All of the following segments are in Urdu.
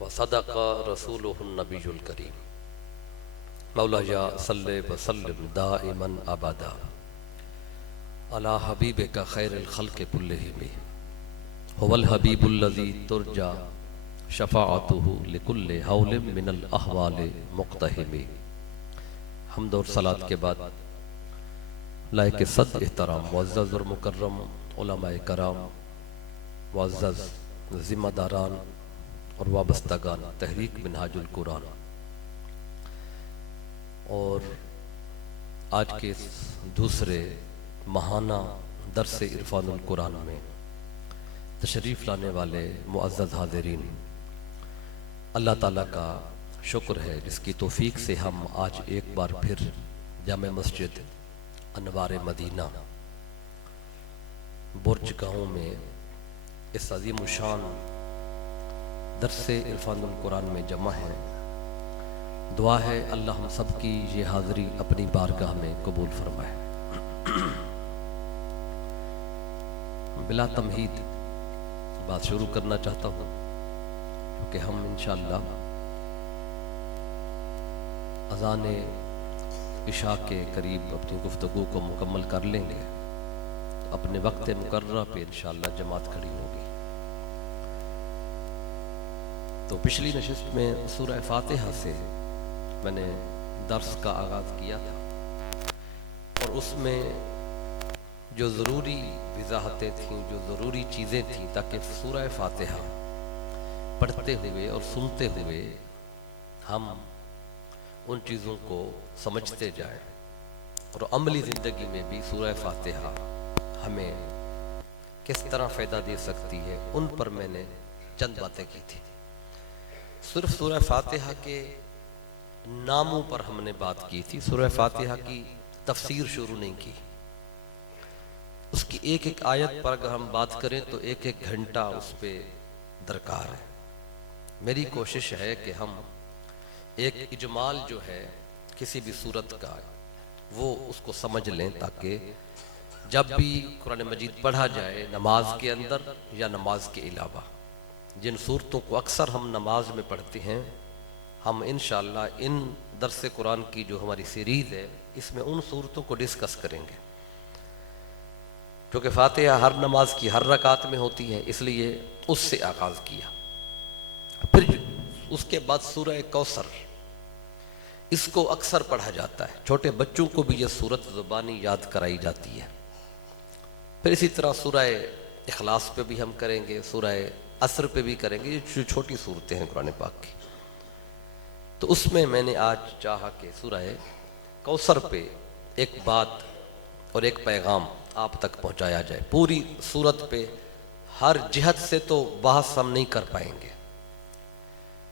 وصدق رسوله النبی الکریم مولایا صلی وسلم دائما ابدا علی حبیبک خیر الخلق کلہم هو الحبیب الذی ترجى شفاعته لكل حول من الاحوال مقتحم۔ حمد اور صلاۃ کے بعد لائق صد احترام معزز اور مکرم علماء کرام، معزز ذمہ داران اور وابستگان تحریک منہاج القرآن، اور آج کے اس دوسرے ماہانہ درس عرفان القرآن میں تشریف لانے والے معزز حاضرین، اللہ تعالیٰ کا شکر ہے جس کی توفیق سے ہم آج ایک بار پھر جامع مسجد انوار مدینہ برج گاؤں میں اس عظیم الشان درس عرفان القرآن میں جمع ہیں۔ دعا ہے اللہ ہم سب کی یہ حاضری اپنی بارگاہ میں قبول فرمائے۔ بلا تمہید بات شروع کرنا چاہتا ہوں کیونکہ ہم انشاءاللہ اذان عشاء کے قریب اپنی گفتگو کو مکمل کر لیں گے، اپنے وقت مقررہ پہ انشاءاللہ جماعت کھڑی ہوگی۔ تو پچھلی نشست میں سورہ فاتحہ سے میں نے درس کا آغاز کیا تھا، اور اس میں جو ضروری وضاحتیں تھیں، جو ضروری چیزیں تھیں تاکہ سورہ فاتحہ پڑھتے ہوئے اور سنتے ہوئے ہم ان چیزوں کو سمجھتے جائیں، اور عملی زندگی میں بھی سورہ فاتحہ ہمیں کس طرح فائدہ دے سکتی ہے، ان پر میں نے چند باتیں کی تھی۔ صرف سورہ فاتحہ کے ناموں پر ہم نے بات کی تھی، سورہ فاتحہ کی تفسیر شروع نہیں کی۔ اس کی ایک ایک آیت پر اگر ہم بات کریں تو ایک ایک گھنٹہ اس پہ درکار ہے۔ میری کوشش ہے کہ ہم ایک اجمال جو ہے کسی بھی صورت کا وہ اس کو سمجھ لیں، تاکہ جب بھی قرآن مجید پڑھا جائے نماز کے اندر یا نماز کے علاوہ، جن صورتوں کو اکثر ہم نماز میں پڑھتے ہیں، ہم انشاءاللہ ان درس قرآن کی جو ہماری سیریز ہے اس میں ان صورتوں کو ڈسکس کریں گے، کیونکہ فاتحہ ہر نماز کی ہر رکعت میں ہوتی ہے، اس لیے اس سے آغاز کیا۔ پھر اس کے بعد سورہ کوثر، اس کو اکثر پڑھا جاتا ہے، چھوٹے بچوں کو بھی یہ سورت زبانی یاد کرائی جاتی ہے۔ پھر اسی طرح سورہ اخلاص پہ بھی ہم کریں گے، سورہ عصر پہ بھی کریں گے، یہ جو چھوٹی صورتیں ہیں قرآن پاک کی۔ تو اس میں نے آج چاہا کہ سورہ کوثر پہ ایک بات اور ایک پیغام آپ تک پہنچایا جائے۔ پوری صورت پہ ہر جہت سے تو بحث ہم نہیں کر پائیں گے،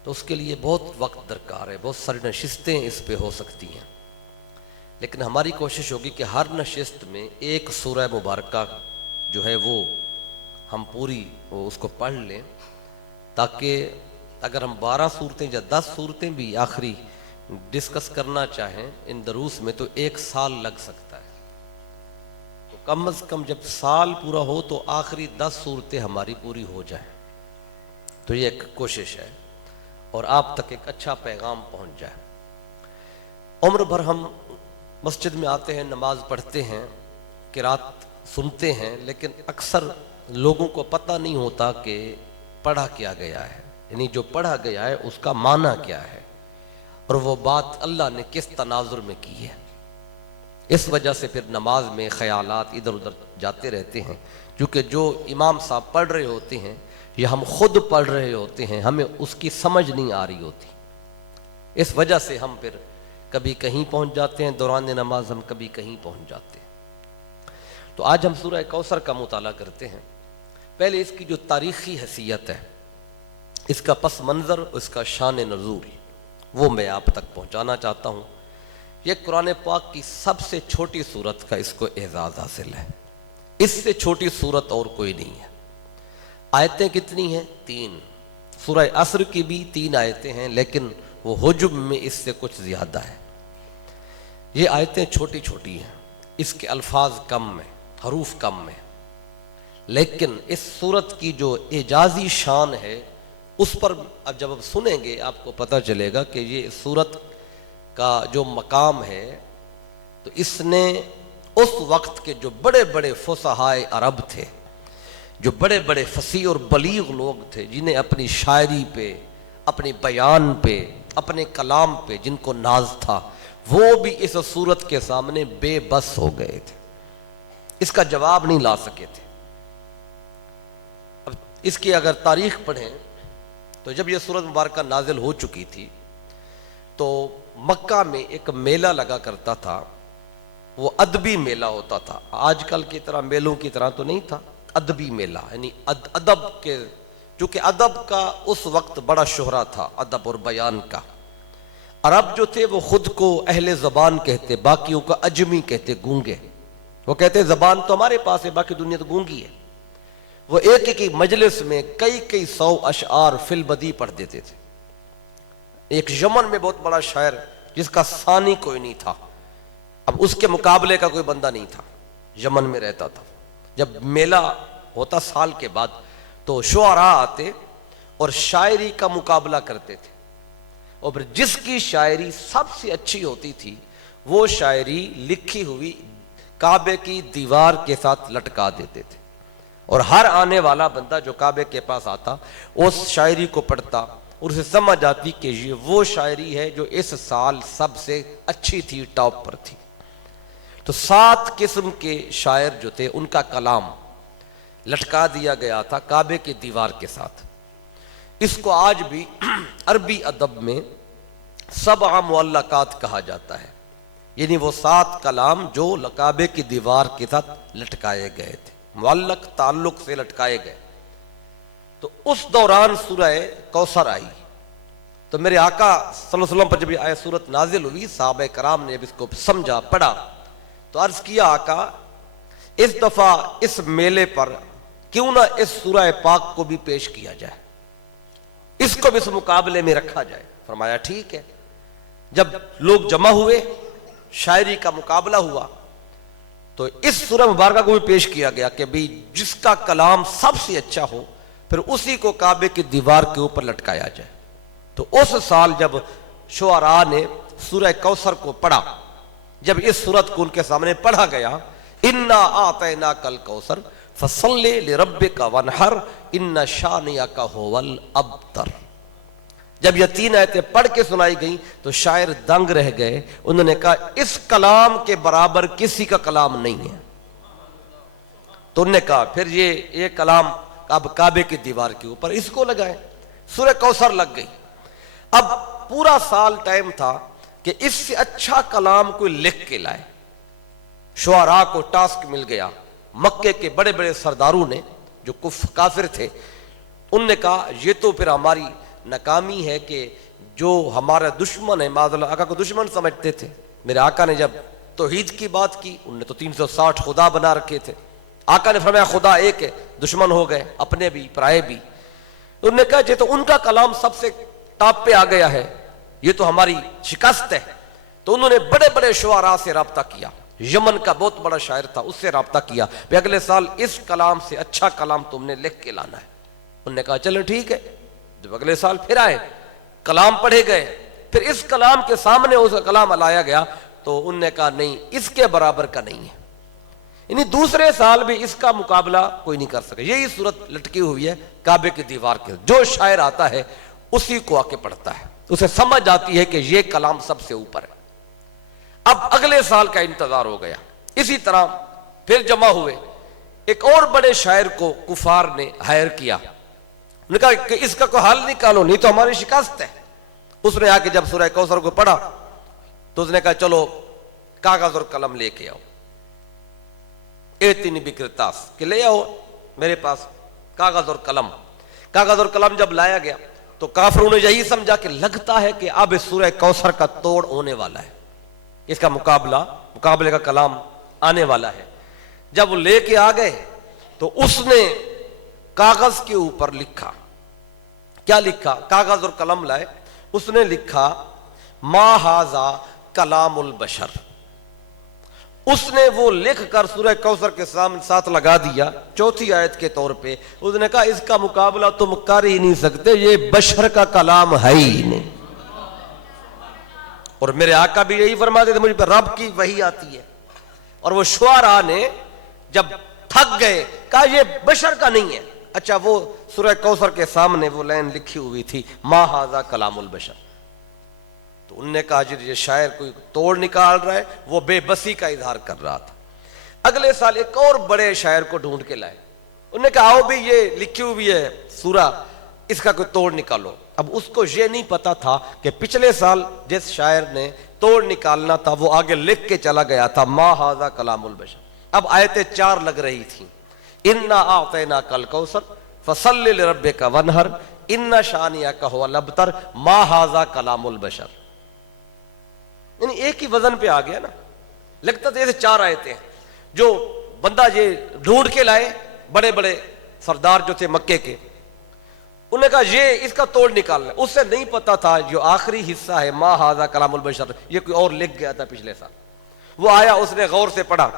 تو اس کے لیے بہت وقت درکار ہے، بہت ساری نشستیں اس پہ ہو سکتی ہیں، لیکن ہماری کوشش ہوگی کہ ہر نشست میں ایک سورہ مبارکہ جو ہے وہ ہم پوری اس کو پڑھ لیں، تاکہ اگر ہم 12 صورتیں یا 10 صورتیں بھی آخری ڈسکس کرنا چاہیں ان دروس میں تو 1 سال لگ سکتا ہے، تو کم از کم جب سال پورا ہو تو آخری 10 صورتیں ہماری پوری ہو جائیں۔ تو یہ ایک کوشش ہے اور آپ تک ایک اچھا پیغام پہنچ جائے۔ عمر بھر ہم مسجد میں آتے ہیں، نماز پڑھتے ہیں، قرات سنتے ہیں، لیکن اکثر لوگوں کو پتہ نہیں ہوتا کہ پڑھا کیا گیا ہے، یعنی جو پڑھا گیا ہے اس کا معنی کیا ہے، اور وہ بات اللہ نے کس تناظر میں کی ہے۔ اس وجہ سے پھر نماز میں خیالات ادھر ادھر جاتے رہتے ہیں، کیونکہ جو امام صاحب پڑھ رہے ہوتے ہیں یا ہم خود پڑھ رہے ہوتے ہیں، ہمیں اس کی سمجھ نہیں آ رہی ہوتی، اس وجہ سے ہم پھر کبھی کہیں پہنچ جاتے ہیں دوران نماز، ہم کبھی کہیں پہنچ جاتے ہیں۔ تو آج ہم سورہ کوثر کا مطالعہ کرتے ہیں۔ پہلے اس کی جو تاریخی حیثیت ہے، اس کا پس منظر، اس کا شان نزول، وہ میں آپ تک پہنچانا چاہتا ہوں۔ یہ قرآن پاک کی سب سے چھوٹی سورت کا اس کو اعزاز حاصل ہے، اس سے چھوٹی سورت اور کوئی نہیں ہے۔ آیتیں کتنی ہیں؟ 3۔ سورہ عصر کی بھی 3 آیتیں ہیں، لیکن وہ حجم میں اس سے کچھ زیادہ ہے۔ یہ آیتیں چھوٹی چھوٹی ہیں، اس کے الفاظ کم ہیں، حروف کم ہیں، لیکن اس سورت کی جو اعجازی شان ہے اس پر اب جب آپ سنیں گے آپ کو پتہ چلے گا کہ یہ سورت کا جو مقام ہے، تو اس نے اس وقت کے جو بڑے بڑے فصحائے عرب تھے، جو بڑے بڑے فصیح اور بلیغ لوگ تھے، جنہیں اپنی شاعری پہ، اپنے بیان پہ، اپنے کلام پہ جن کو ناز تھا، وہ بھی اس صورت کے سامنے بے بس ہو گئے تھے، اس کا جواب نہیں لا سکے تھے۔ اب اس کی اگر تاریخ پڑھیں تو جب یہ سورت مبارکہ نازل ہو چکی تھی تو مکہ میں ایک میلہ لگا کرتا تھا، وہ ادبی میلہ ہوتا تھا، آج کل کی طرح میلوں کی طرح تو نہیں تھا، ادبی میلہ، یعنی ادب کے، چونکہ ادب کا اس وقت بڑا شہرہ تھا، ادب اور بیان کا۔ عرب جو تھے وہ خود کو اہل زبان کہتے، باقیوں کا اجمی کہتے، گونگے۔ وہ کہتے زبان تو ہمارے پاس ہے، باقی دنیا تو گونگی ہے۔ وہ ایک ایک مجلس میں کئی سو اشعار فی البدی پڑھ دیتے تھے۔ ایک یمن میں بہت بڑا شاعر جس کا ثانی کوئی نہیں تھا، اب اس کے مقابلے کا کوئی بندہ نہیں تھا، یمن میں رہتا تھا۔ جب میلہ ہوتا سال کے بعد تو شعراء آتے اور شاعری کا مقابلہ کرتے تھے، اور پھر جس کی شاعری سب سے اچھی ہوتی تھی وہ شاعری لکھی ہوئی کعبے کی دیوار کے ساتھ لٹکا دیتے تھے، اور ہر آنے والا بندہ جو کعبے کے پاس آتا اس شاعری کو پڑھتا اور اسے سمجھ آتی کہ یہ وہ شاعری ہے جو اس سال سب سے اچھی تھی، ٹاپ پر تھی۔ تو 7 قسم کے شاعر جو تھے ان کا کلام لٹکا دیا گیا تھا کعبے کی دیوار کے ساتھ۔ اس کو آج بھی عربی ادب میں 7 معلقات کہا جاتا ہے، یعنی وہ 7 کلام جو کعبے کی دیوار کے ساتھ لٹکائے گئے تھے، معلق تعلق سے لٹکائے گئے۔ تو اس دوران سورہ کوثر آئی، تو میرے آقا صلی اللہ علیہ وسلم پر جب یہ آیت سورت نازل ہوئی، صحابہ کرام نے اس کو سمجھا، پڑھا، تو عرض کیا آقا اس دفعہ اس میلے پر کیوں نہ اس سورہ پاک کو بھی پیش کیا جائے، اس کو بھی اس مقابلے میں رکھا جائے۔ فرمایا ٹھیک ہے۔ جب لوگ جمع ہوئے، شاعری کا مقابلہ ہوا، تو اس سورہ مبارکہ کو بھی پیش کیا گیا کہ بھی جس کا کلام سب سے اچھا ہو پھر اسی کو کعبے کی دیوار کے اوپر لٹکایا جائے۔ تو اس سال جب شعراء نے سورہ کوثر کو پڑھا، جب اس سورت کو ان کے سامنے پڑھا گیا، انا اعطیناک الکوثر فصل لربک وانحر ان شانئک هو الابتر، جب یہ 3 آیتیں پڑھ کے سنائی گئیں تو شاعر دنگ رہ گئے، انہوں نے کہا اس کلام کے برابر کسی کا کلام نہیں ہے۔ تو انہوں نے کہا پھر یہ کلام اب کعبے کی دیوار کے اوپر اس کو لگائیں، سورہ کوثر لگ گئی۔ اب پورا سال ٹائم تھا کہ اس سے اچھا کلام کوئی لکھ کے لائے۔ شعراء کو ٹاسک مل گیا، مکے کے بڑے بڑے سرداروں نے جو کافر تھے، ان نے کہا یہ تو پھر ہماری ناکامی ہے کہ جو ہمارا دشمن ہے، معاذ اللہ آقا کو دشمن سمجھتے تھے۔ میرے آقا نے جب توحید کی بات کی، انہوں نے تو 360 خدا بنا رکھے تھے، آقا نے فرمایا خدا ایک ہے، دشمن ہو گئے اپنے بھی پرائے بھی۔ انہوں نے کہا یہ تو ان کا کلام سب سے ٹاپ پہ آ گیا ہے، یہ تو ہماری شکست ہے۔ تو انہوں نے بڑے بڑے شعراء سے رابطہ کیا، یمن کا بہت بڑا شاعر تھا، اس سے رابطہ کیا کہ اگلے سال اس کلام سے اچھا کلام تم نے لکھ کے لانا ہے۔ انہوں نے کہا چلو ٹھیک ہے۔ جب اگلے سال پھر آئے، کلام پڑھے گئے، پھر اس کلام کے سامنے اس کا کلام لایا گیا، تو انہوں نے کہا نہیں اس کے برابر کا نہیں ہے، یعنی دوسرے سال بھی اس کا مقابلہ کوئی نہیں کر سکے۔ یہی صورت لٹکی ہوئی ہے کعبے کی دیوار کے، جو شاعر آتا ہے اسی کو آ کے پڑھتا ہے، اسے سمجھ آتی ہے کہ یہ کلام سب سے اوپر ہے۔ اب اگلے سال کا انتظار ہو گیا، اسی طرح پھر جمع ہوئے، ایک اور بڑے شاعر کو کفار نے ہائر کیا، انہوں نے کہا کہ اس کا کوئی حل نکالو نہیں تو ہماری شکست ہے۔ اس نے آ کے جب سورہ کوثر کو پڑھا تو اس نے کہا چلو کاغذ اور قلم لے کے آؤ، ایتنی بکرتاس کہ لے آؤ میرے پاس کاغذ اور قلم۔ کاغذ اور قلم جب لایا گیا تو کافروں نے یہی سمجھا کہ لگتا ہے کہ اب سورہ کوثر کا توڑ ہونے والا ہے، اس کا مقابلے کا کلام آنے والا ہے۔ جب وہ لے کے آ گئے تو اس نے کاغذ کے اوپر لکھا، کیا لکھا؟ کاغذ اور قلم لائے، اس نے لکھا ما ھذا کلام البشر اس نے وہ لکھ کر سورہ کوثر کے ساتھ لگا دیا چوتھی آیت کے طور پہ. اس نے کہا اس کا مقابلہ تم کر ہی نہیں سکتے, یہ بشر کا کلام ہے ہی نہیں. اور میرے آقا بھی یہی فرماتے تھے مجھ پہ رب کی وحی آتی ہے. اور وہ شعراء نے جب تھک گئے کہا یہ بشر کا نہیں ہے. اچھا وہ سورہ کوثر کے سامنے وہ لائن لکھی ہوئی تھی ما ھذا کلام البشر, تو انہوں نے کہا جی یہ شاعر کوئی توڑ نکال رہا ہے, وہ بے بسی کا اظہار کر رہا تھا. اگلے سال ایک اور بڑے شاعر کو ڈھونڈ کے لائے, انہوں نے کہا آؤ بھی یہ لکھی ہوئی ہے سورہ, اس کا کوئی توڑ نکالو. اب اس کو یہ نہیں پتا تھا کہ پچھلے سال جس شاعر نے توڑ نکالنا تھا وہ آگے لکھ کے چلا گیا تھا ما ھذا کلام البشر. اب آیتیں 4 لگ رہی تھیں, انا اعطیناک الکوثر فصلی لربک وانحر ان شانئک ھو الابتر ما ھذا کلام البشر. یعنی ایک ہی وزن پہ آ گیا نا. لگتا تھا جیسے 4 آیتیں جو بندہ یہ ڈھونڈ کے لائے, بڑے بڑے سردار جو تھے مکے کے, انہوں نے کہا یہ اس کا توڑ نکالنا ہے. اس سے نہیں پتا تھا جو آخری حصہ ہے ما ھذا کلام البشر یہ کوئی اور لکھ گیا تھا پچھلے سال. وہ آیا, اس نے غور سے پڑھا,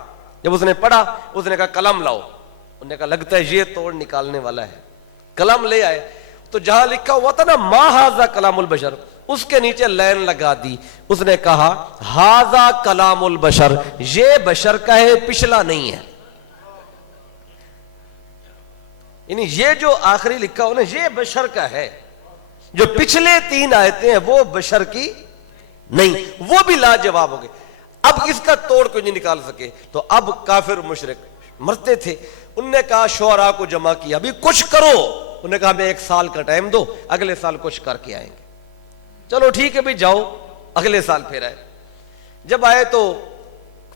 جب اس نے پڑھا اس نے کہا قلم لاؤ. انہوں نے کہا لگتا ہے یہ توڑ نکالنے والا ہے. قلم لے آئے تو جہاں لکھا ہوا تھا نا ما ھذا کلام البشر, اس کے نیچے لائن لگا دی. اس نے کہا ھذا کلام البشر, یہ بشر کا ہے پچھلا نہیں ہے. یعنی یہ جو آخری لکھا ہوا نا یہ بشر کا ہے, جو پچھلے 3 آیتیں ہیں وہ بشر کی نہیں. وہ بھی لاجواب ہو گئے. اب اس کا توڑ کوئی نہیں نکال سکے. تو اب کافر مشرک مرتے تھے, انہوں نے کہا شعراء کو جمع کیا ابھی کچھ کرو. انہوں نے کہا ہمیں 1 سال کا ٹائم دو, اگلے سال کچھ کر کے آئیں گے. چلو ٹھیک ہے بھی جاؤ. اگلے سال پھر آئے. جب آئے تو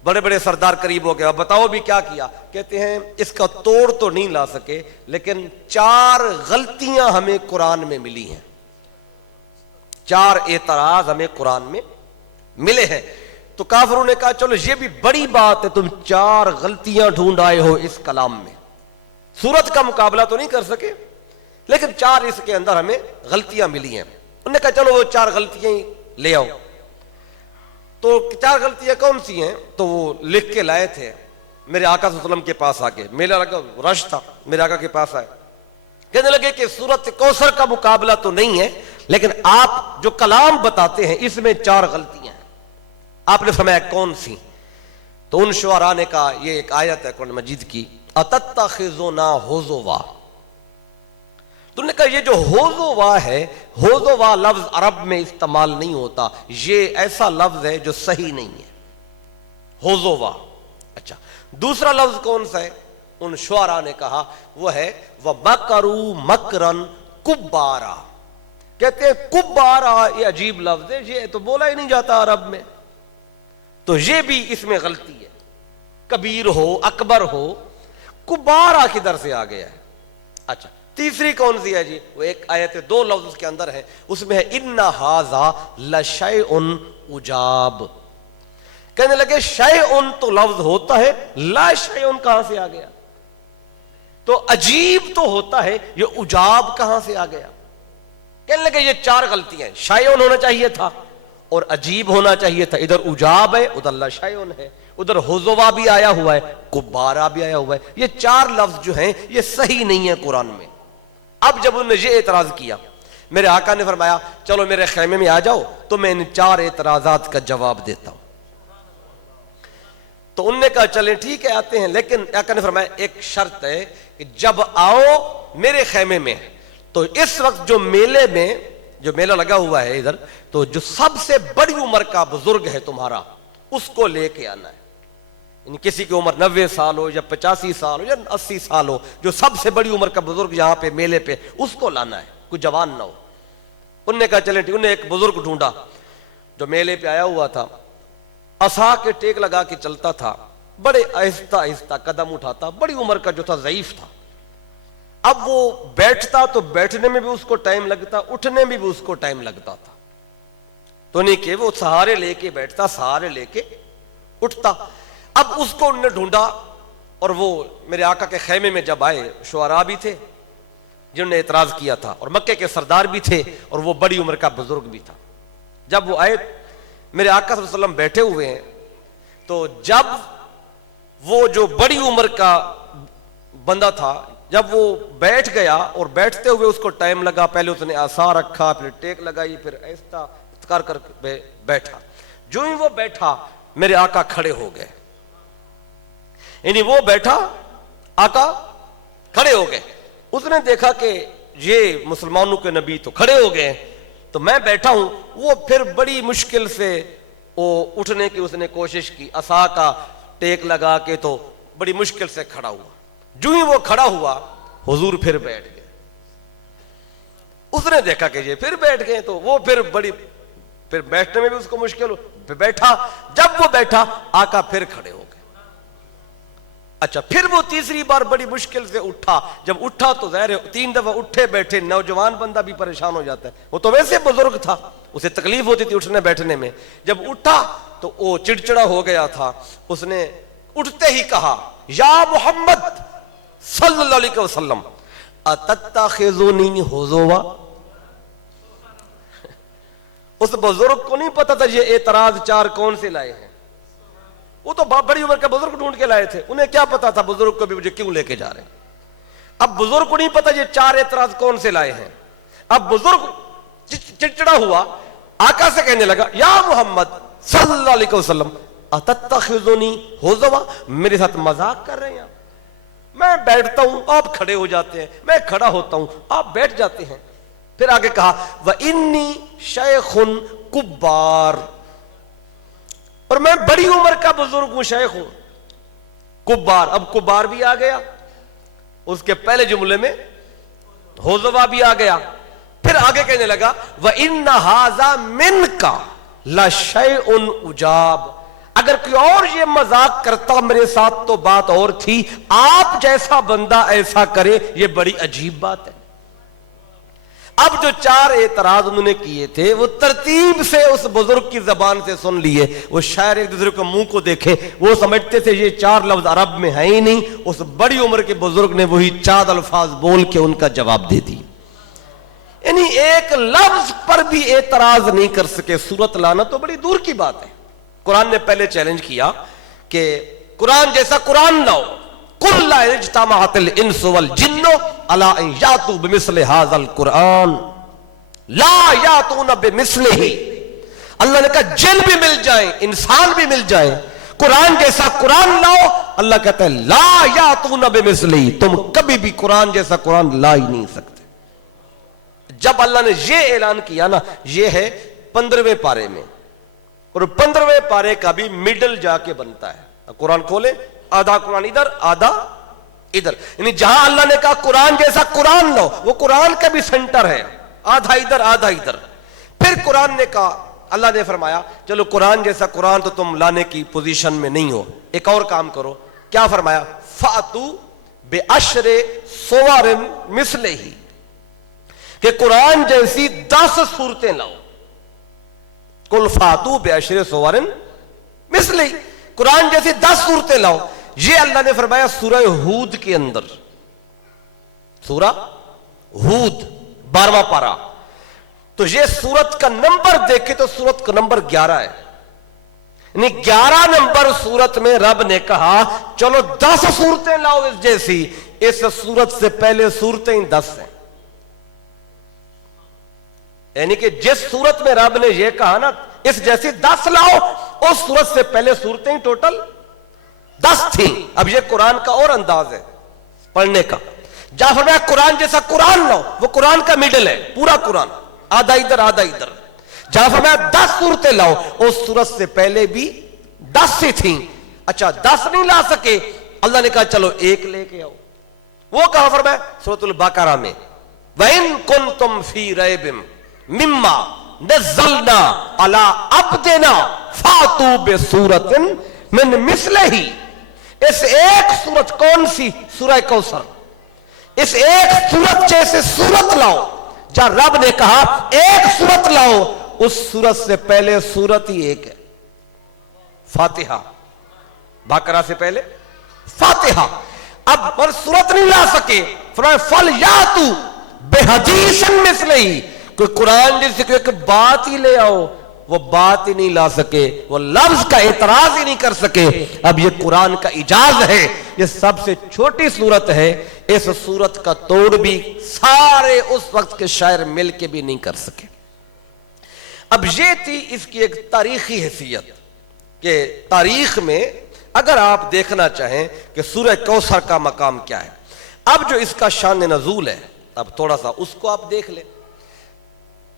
بڑے بڑے سردار قریب ہو گیا, بتاؤ بھی کیا کیا. کہتے ہیں اس کا توڑ تو نہیں لا سکے لیکن 4 غلطیاں ہمیں قرآن میں ملی ہیں, 4 اعتراض ہمیں قرآن میں ملے ہیں. تو کافروں نے کہا چلو یہ بھی بڑی بات ہے, تم 4 غلطیاں ڈھونڈ آئے ہو اس کلام میں. سورت کا مقابلہ تو نہیں کر سکے لیکن 4 اس کے اندر ہمیں غلطیاں ملی ہیں. انہوں نے کہا چلو وہ 4 غلطیاں ہی لے آؤ. تو 4 غلطیاں کون سی ہیں, تو وہ لکھ کے لائے تھے. میرے آقا صلی اللہ علیہ وسلم کے پاس آ کے, میلہ لگا رش تھا, میرے آقا کے پاس آئے, کہنے لگے کہ سورت کوثر کا مقابلہ تو نہیں ہے لیکن آپ جو کلام بتاتے ہیں اس میں 4 غلطیاں ہیں. آپ نے فرمایا کون سی؟ تو ان شعراء نے کہا یہ ایک آیت ہے قرآن مجید کی, اتتخذونا ھزوا. تو نے کہا یہ جو ھزوا ہے, ھزوا لفظ عرب میں استعمال نہیں ہوتا, یہ ایسا لفظ ہے جو صحیح نہیں ہے, ھزوا. اچھا دوسرا لفظ کون سا ہے؟ ان شعراء نے کہا وہ ہے وَمَكَرُوا مَكْرًا كُبَّارًا. کہتے ہیں کبارا, یہ عجیب لفظ ہے, یہ تو بولا ہی نہیں جاتا عرب میں. تو یہ بھی اس میں غلطی ہے, کبیر ہو اکبر ہو, کبارا کدھر سے آ گیا ہے. اچھا تیسری کون سی ہے جی؟ وہ ایک آیت 2 لفظ اس کے اندر ہے, اس میں ہے ان ھذا لشیء عجاب. کہنے لگے شیء تو لفظ ہوتا ہے, لا شیء کہاں سے آ گیا؟ تو عجیب تو ہوتا ہے, یہ عجاب کہاں سے آ گیا؟ کہنے لگے یہ 4 غلطیاں ہیں, شیء ہونا چاہیے تھا اور عجیب ہونا چاہیے تھا. ادھر عجاب ہے, ادھر لا شیء ہے, ادھر ھزوا بھی آیا ہوا ہے, کبارا بھی آیا ہوا ہے. یہ 4 لفظ جو ہیں یہ صحیح نہیں ہے قرآن میں. اب جب انہوں نے یہ اعتراض کیا, میرے آقا نے فرمایا چلو میرے خیمے میں آ جاؤ تو میں ان 4 اعتراضات کا جواب دیتا ہوں. تو انہوں نے کہا چلیں ٹھیک ہے آتے ہیں, لیکن آقا نے فرمایا ایک شرط ہے کہ جب آؤ میرے خیمے میں تو اس وقت جو میلے میں جو میلہ لگا ہوا ہے ادھر, تو جو سب سے بڑی عمر کا بزرگ ہے تمہارا اس کو لے کے آنا ہے. یعنی کسی کی عمر 90 سال ہو یا 85 سال ہو یا 80 سال ہو, جو سب سے بڑی عمر کا بزرگ یہاں پہ میلے پہ, اس کو لانا ہے, کوئی جوان نہ ہو. انہوں نے کہا چلیں ٹھیک. انہوں نے ایک بزرگ ڈھونڈا جو میلے پہ آیا ہوا تھا, عصا کے ٹیک لگا کے چلتا تھا, بڑے آہستہ آہستہ قدم اٹھاتا, بڑی عمر کا جو تھا ضعیف تھا. اب وہ بیٹھتا تو بیٹھنے میں بھی اس کو ٹائم لگتا, اٹھنے میں بھی اس کو ٹائم لگتا تھا. تو نہیں کہ وہ سہارے لے کے بیٹھتا, سہارے لے کے اٹھتا. اب اس کو انہوں نے ڈھونڈا اور وہ میرے آقا کے خیمے میں جب آئے, شعراء بھی تھے جنہوں نے اعتراض کیا تھا اور مکے کے سردار بھی تھے اور وہ بڑی عمر کا بزرگ بھی تھا. جب وہ آئے میرے آقا صلی اللہ علیہ وسلم بیٹھے ہوئے ہیں, تو جب وہ جو بڑی عمر کا بندہ تھا جب وہ بیٹھ گیا اور بیٹھتے ہوئے اس کو ٹائم لگا, پہلے اس نے آسا رکھا, پھر ٹیک لگائی, پھر ایسا کر بیٹھا. جو ہی وہ بیٹھا میرے آقا کھڑے ہو گئے, یعنی وہ بیٹھا آقا کھڑے ہو گئے. اس نے دیکھا کہ یہ مسلمانوں کے نبی تو کھڑے ہو گئے تو میں بیٹھا ہوں. وہ پھر بڑی مشکل سے وہ اٹھنے کی اس نے کوشش کی, عصا کا ٹیک لگا کے تو بڑی مشکل سے کھڑا ہوا. جو ہی وہ کھڑا ہوا حضور پھر بیٹھ گئے. اس نے دیکھا کہ یہ پھر بیٹھ گئے تو وہ پھر بیٹھنے میں بھی اس کو مشکل بیٹھا. جب وہ بیٹھا آقا پھر کھڑے ہو گئے. اچھا پھر وہ تیسری بار بڑی مشکل سے اٹھا. جب اٹھا تو ظاہر ہے 3 دفعہ اٹھے بیٹھے, نوجوان بندہ بھی پریشان ہو جاتا ہے, وہ تو ویسے بزرگ تھا, اسے تکلیف ہوتی تھی اٹھنے بیٹھنے میں. جب اٹھا تو وہ چڑچڑا ہو گیا تھا. اس نے اٹھتے ہی کہا یا محمد صلی اللہ علیہ وسلم اتتخذونی حضوا. اس بزرگ کو نہیں پتا تھا یہ اعتراض 4 کون سے لائے ہیں. وہ تو بڑی عمر کا بزرگ ڈھونڈ کے لائے تھے, انہیں کیا پتا تھا بزرگ کو بھی مجھے کیوں لے کے جا رہے ہیں. اب بزرگ کو نہیں پتا یہ 4 اعتراض کون سے لائے ہیں. اب بزرگ چڑچڑا ہوا, آقا سے کہنے لگا یا محمد صلی اللہ علیہ وسلم اتتخذونی حضوا, میرے ساتھ مذاق کر رہے ہیں آپ. میں بیٹھتا ہوں آپ کھڑے ہو جاتے ہیں, میں کھڑا ہوتا ہوں آپ بیٹھ جاتے ہیں. پھر آگے کہا وَإِنِّي شَيْخٌ کبار, اور میں بڑی عمر کا بزرگ ہوں, شیخ ہوں. کبار, اب کبار بھی آ گیا, اس کے پہلے جملے میں حضوا بھی آ گیا. پھر آگے کہنے لگا وَإِنَّ هَذَا مِنْكَ لَشَيْءٌ عُجَابٌ, اگر کوئی اور یہ مذاق کرتا میرے ساتھ تو بات اور تھی, آپ جیسا بندہ ایسا کرے یہ بڑی عجیب بات ہے. اب جو 4 اعتراض انہوں نے کیے تھے وہ ترتیب سے اس بزرگ کی زبان سے سن لیے. وہ شاعر ایک دوسرے کو منہ کو دیکھے, وہ سمجھتے تھے یہ 4 لفظ عرب میں ہیں ہی نہیں. اس بڑی عمر کے بزرگ نے وہی 4 الفاظ بول کے ان کا جواب دے دی. یعنی ایک لفظ پر بھی اعتراض نہیں کر سکے. سورت لانا تو بڑی دور کی بات ہے. قرآن نے پہلے چیلنج کیا کہ قرآن جیسا قرآن لاؤ. قُلْ لَا اجْتَمَعَتِ الْإِنسُ وَالْجِنُّ عَلَىٰ أَن يَأْتُوا بِمِثْلِ هَٰذَا الْقُرْآنِ لَا يَأْتُونَ بِمِثْلِهِ. اللہ نے کہا جن بھی مل جائیں, انسان بھی مل جائیں, قرآن جیسا قرآن لاؤ. اللہ کہتا ہے لا يَأْتُونَ بِمِثْلِهِ, تم کبھی بھی قرآن جیسا قرآن لا ہی نہیں سکتے. جب اللہ نے یہ اعلان کیا نا, یہ ہے 15ویں پارے میں, اور 15ویں پارے کا بھی مڈل جا کے بنتا ہے. قرآن کھولے, آدھا قرآن ادھر آدھا ادھر, یعنی جہاں اللہ نے کہا قرآن جیسا قرآن لو, وہ قرآن کا بھی سنٹر ہے, آدھا ادھر آدھا ادھر. پھر قرآن نے کہا, اللہ نے فرمایا چلو قرآن جیسا قرآن تو تم لانے کی پوزیشن میں نہیں ہو, ایک اور کام کرو. کیا فرمایا فَأْتُوا بِعَشْرِ صُوَرٍ مِثْلِهِ, کہ قرآن جیسی 10 صورتیں لاؤ. قُلْ فَأْتُوا بِعَشْرِ صُوَرٍ مِثْلِهِ, قرآن جیسی 10 صورتیں لاؤ. یہ اللہ نے فرمایا سورہ ہود کے اندر, سورہ ہود 12واں پارہ. تو یہ سورت کا نمبر دیکھے تو سورت کا نمبر 11 ہے. یعنی 11 نمبر سورت میں رب نے کہا چلو 10 صورتیں لاؤ اس جیسی. اس سورت سے پہلے صورتیں 10 ہیں. یعنی کہ جس سورت میں رب نے یہ کہا نا اس جیسی 10 لاؤ, اس سورت سے پہلے صورتیں ٹوٹل 10 تھیں. اب یہ قرآن کا اور انداز ہے پڑھنے کا. جہاں فرمایا قرآن جیسا قرآن لاؤ, وہ قرآن کا مڈل ہے, پورا قرآن آدھا ادھر آدھا ادھر. جہاں فرمایا 10 صورتیں لاؤ, اس صورت سے پہلے بھی 10 ہی تھیں. اچھا 10 نہیں لا سکے, اللہ نے کہا چلو ایک لے کے آؤ. وہ کہاں فرمایا سورۃ البقرہ میں وَإِن كُنتُمْ فِي رَيْبٍ مِّمَّا نَزَّلْنَا عَلَىٰ عَبْدِنَا فَأْتُوا بِسُورَةٍ مِّن مِثْلِهِ. اس ایک سورت کون سی؟ سورہ کوثر. اس ایک سورت جیسے سورت لاؤ. جہاں رب نے کہا ایک سورت لاؤ, اس سورت سے پہلے سورت ہی ایک ہے, فاتحہ. بقرہ سے پہلے فاتحہ. اب پر سورت نہیں لا سکے, فرمایا فَلْيَأْتُوا بِحَدِيثٍ مِثْلِهِ, کوئی قرآن جیسے کوئی ایک بات ہی لے آؤ, وہ بات ہی نہیں لا سکے، وہ لفظ کا اعتراض ہی نہیں کر سکے۔ اب یہ قرآن کا اعجاز ہے، یہ سب سے چھوٹی سورت ہے، اس سورت کا توڑ بھی سارے اس وقت کے شاعر مل کے بھی نہیں کر سکے۔ اب یہ تھی اس کی ایک تاریخی حیثیت کہ تاریخ میں اگر آپ دیکھنا چاہیں کہ سورہ کوثر کا مقام کیا ہے، اب جو اس کا شان نزول ہے، اب تھوڑا سا اس کو آپ دیکھ لیں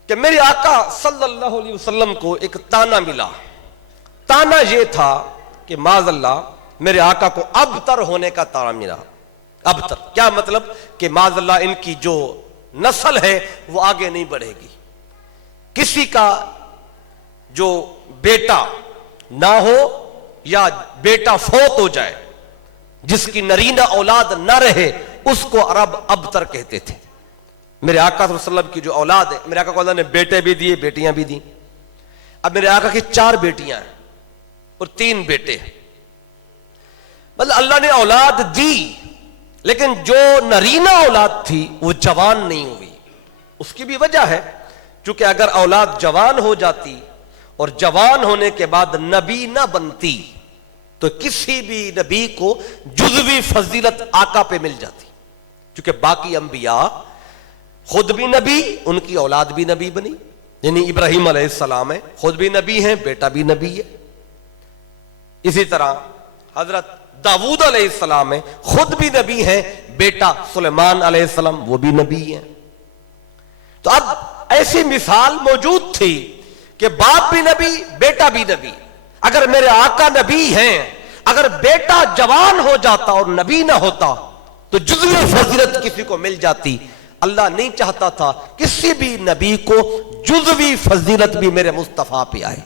کہ میرے آقا صلی اللہ علیہ وسلم کو ایک تانا ملا۔ تانا یہ تھا کہ معاذ اللہ میرے آقا کو ابتر ہونے کا تانا ملا۔ ابتر کیا مطلب؟ کہ معاذ اللہ ان کی جو نسل ہے وہ آگے نہیں بڑھے گی، کسی کا جو بیٹا نہ ہو یا بیٹا فوت ہو جائے، جس کی نرینہ اولاد نہ رہے، اس کو عرب ابتر کہتے تھے۔ میرے آقا صلی اللہ علیہ وسلم کی جو اولاد ہے، میرے آقا کو اللہ نے بیٹے بھی دیے، بیٹیاں بھی دی۔ اب میرے آقا کی 4 بیٹیاں ہیں اور 3 بیٹے، مطلب اللہ نے اولاد دی، لیکن جو نرینہ اولاد تھی وہ جوان نہیں ہوئی۔ اس کی بھی وجہ ہے، چونکہ اگر اولاد جوان ہو جاتی اور جوان ہونے کے بعد نبی نہ بنتی تو کسی بھی نبی کو جزوی فضیلت آقا پہ مل جاتی، چونکہ باقی انبیاء خود بھی نبی، ان کی اولاد بھی نبی بنی، یعنی ابراہیم علیہ السلام ہے، خود بھی نبی ہیں، بیٹا بھی نبی ہے۔ اسی طرح حضرت داؤد علیہ السلام ہے، خود بھی نبی ہیں، بیٹا سلیمان علیہ السلام وہ بھی نبی ہیں۔ تو اب ایسی مثال موجود تھی کہ باپ بھی نبی، بیٹا بھی نبی۔ اگر میرے آقا نبی ہیں، اگر بیٹا جوان ہو جاتا اور نبی نہ ہوتا تو جزوی فضیلت کسی کو مل جاتی۔ اللہ نہیں چاہتا تھا کسی بھی نبی کو جزوی فضیلت بھی میرے مصطفیٰ پہ آئے۔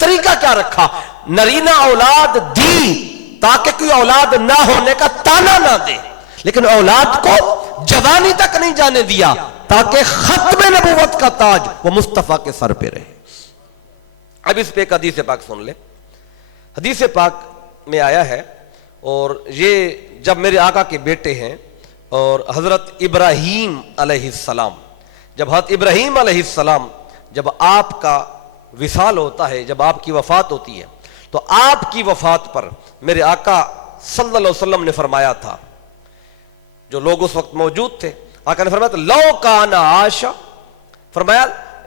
طریقہ کیا رکھا؟ نرینہ اولاد دی تاکہ کوئی اولاد نہ ہونے کا تانا نہ دے، لیکن اولاد کو جوانی تک نہیں جانے دیا تاکہ ختم نبوت کا تاج وہ مصطفیٰ کے سر پہ رہے۔ اب اس پہ ایک حدیث پاک سن لے۔ حدیث پاک میں آیا ہے، اور یہ جب میرے آقا کے بیٹے ہیں اور حضرت ابراہیم علیہ السلام، جب حضرت ابراہیم علیہ السلام جب آپ کا وصال ہوتا ہے، جب آپ کی وفات ہوتی ہے، تو آپ کی وفات پر میرے آقا صلی اللہ علیہ وسلم نے فرمایا تھا، جو لوگ اس وقت موجود تھے، آقا نے فرمایا تھا لو کان عاشا، فرمایا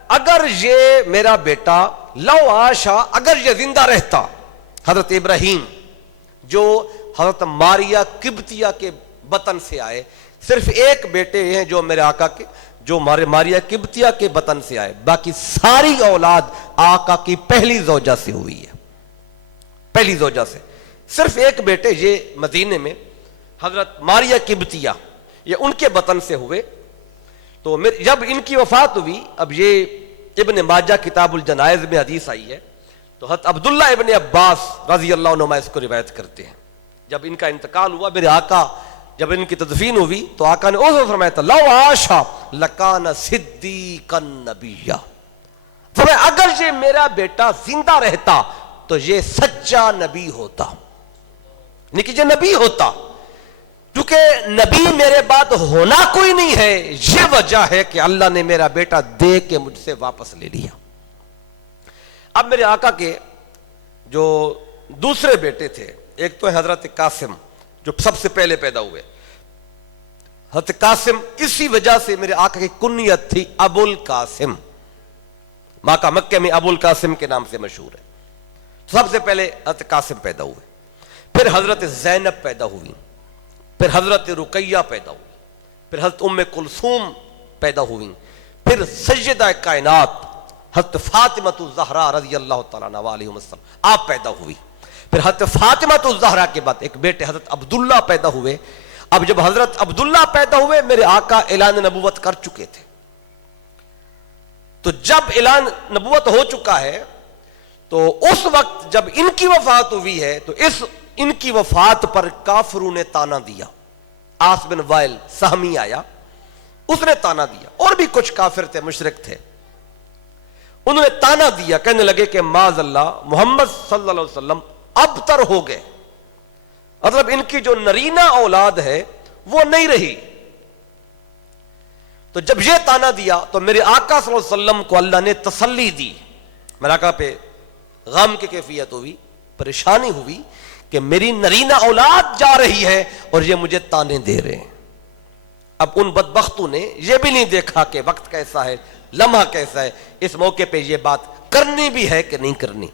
اگر یہ میرا بیٹا لو عاشا، اگر یہ زندہ رہتا، حضرت ابراہیم جو حضرت ماریہ قبطیہ کے بطن سے آئے، صرف ایک بیٹے ہیں جو میرے آقا کے، جو ماریہ قبطیہ کے بطن سے آئے، باقی ساری اولاد آقا کی پہلی زوجہ سے ہوئی ہے، پہلی زوجہ سے۔ صرف ایک بیٹے یہ مدینے میں حضرت ماریہ قبطیہ، یہ ان کے بطن سے ہوئے۔ تو جب ان کی وفات ہوئی، اب یہ ابن ماجہ کتاب الجنائز میں حدیث آئی ہے، تو حضرت عبداللہ ابن عباس رضی اللہ عنہما اس کو روایت کرتے ہیں، جب ان کا انتقال ہوا، میرے آقا جب ان کی تدفین ہوئی تو آقا نے اس وقت فرمایا تھا لو عاشا لکان صدیقا نبیا، فرمایا اگر یہ میرا بیٹا زندہ رہتا تو یہ سچا نبی ہوتا، یعنی کہ یہ نبی ہوتا، کیونکہ نبی میرے بعد ہونا کوئی نہیں ہے، یہ وجہ ہے کہ اللہ نے میرا بیٹا دے کے مجھ سے واپس لے لیا۔ اب میرے آقا کے جو دوسرے بیٹے تھے، ایک تو ہے حضرت قاسم جو سب سے پہلے پیدا ہوئے۔ حضرت قاسم اسی وجہ سے میرے آقا کی کنیت تھی ابو القاسم، مکہ مکہ میں ابو القاسم کے نام سے مشہور ہے۔ سب سے پہلے حضرت قاسم پیدا ہوئے، پھر حضرت زینب پیدا ہوئی، پھر حضرت رقیہ پیدا ہوئی، پھر حضرت ام کلثوم پیدا ہوئی، پھر سیدہ کائنات حضرت فاطمہ الزہرا رضی اللہ تعالیٰ عنہ علیہ وسلم آپ پیدا ہوئی، پھر حضرت فاطمہ الزہرا کے بعد ایک بیٹے حضرت عبداللہ پیدا ہوئے۔ اب جب حضرت عبداللہ پیدا ہوئے، میرے آقا اعلان نبوت کر چکے تھے، تو جب اعلان نبوت ہو چکا ہے تو اس وقت جب ان کی وفات ہوئی ہے تو ان کی وفات پر کافروں نے تانا دیا۔ آس بن وائل سہمی آیا، اس نے تانا دیا، اور بھی کچھ کافر تھے، مشرک تھے، انہوں نے تانا دیا، کہنے لگے کہ معاذ اللہ محمد صلی اللہ علیہ وسلم ابتر ہو گئے، مطلب ان کی جو نرینہ اولاد ہے وہ نہیں رہی۔ تو جب یہ تانا دیا تو میرے آقا صلی اللہ علیہ وسلم کو اللہ نے تسلی دی میرے آقا پہ غم کی کیفیت ہوئی، پریشانی ہوئی کہ میری نرینہ اولاد جا رہی ہے اور یہ مجھے تانے دے رہے ہیں۔ اب ان بدبختوں نے یہ بھی نہیں دیکھا کہ وقت کیسا ہے، لمحہ کیسا ہے، اس موقع پہ یہ بات کرنی بھی ہے کہ نہیں کرنی،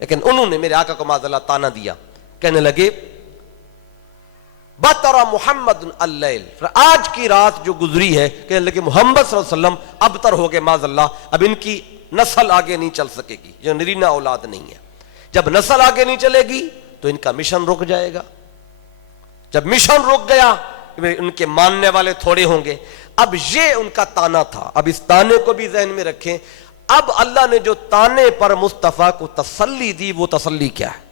لیکن انہوں نے میرے آقا کو معاذ اللہ تانا دیا، کہنے لگے بطر محمد اللیل، آج کی رات جو گزری ہے، کہنے لگے محمد صلی اللہ علیہ وسلم ابتر ہو گئے معاذ اللہ، اب ان کی نسل آگے نہیں چل سکے گی، جو نرینہ اولاد نہیں ہے۔ جب نسل آگے نہیں چلے گی تو ان کا مشن رک جائے گا، جب مشن رک گیا ان کے ماننے والے تھوڑے ہوں گے۔ اب یہ ان کا تانا تھا، اب اس تانے کو بھی ذہن میں رکھیں۔ اب اللہ نے جو تانے پر مصطفیٰ کو تسلی دی، وہ تسلی کیا ہے؟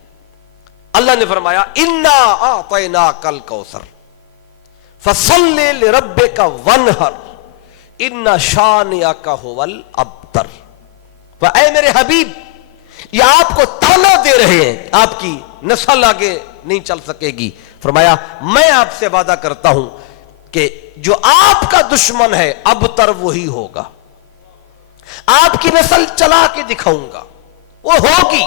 اللہ نے فرمایا انا اعطیناک الکوثر فصل لربک وانحر ان شانئک ھو الابتر۔ اے میرے حبیب، یہ آپ کو تانا دے رہے ہیں، آپ کی نسل آگے نہیں چل سکے گی۔ فرمایا میں آپ سے وعدہ کرتا ہوں کہ جو آپ کا دشمن ہے ابتر وہی ہوگا، آپ کی نسل چلا کے دکھاؤں گا، وہ ہوگی،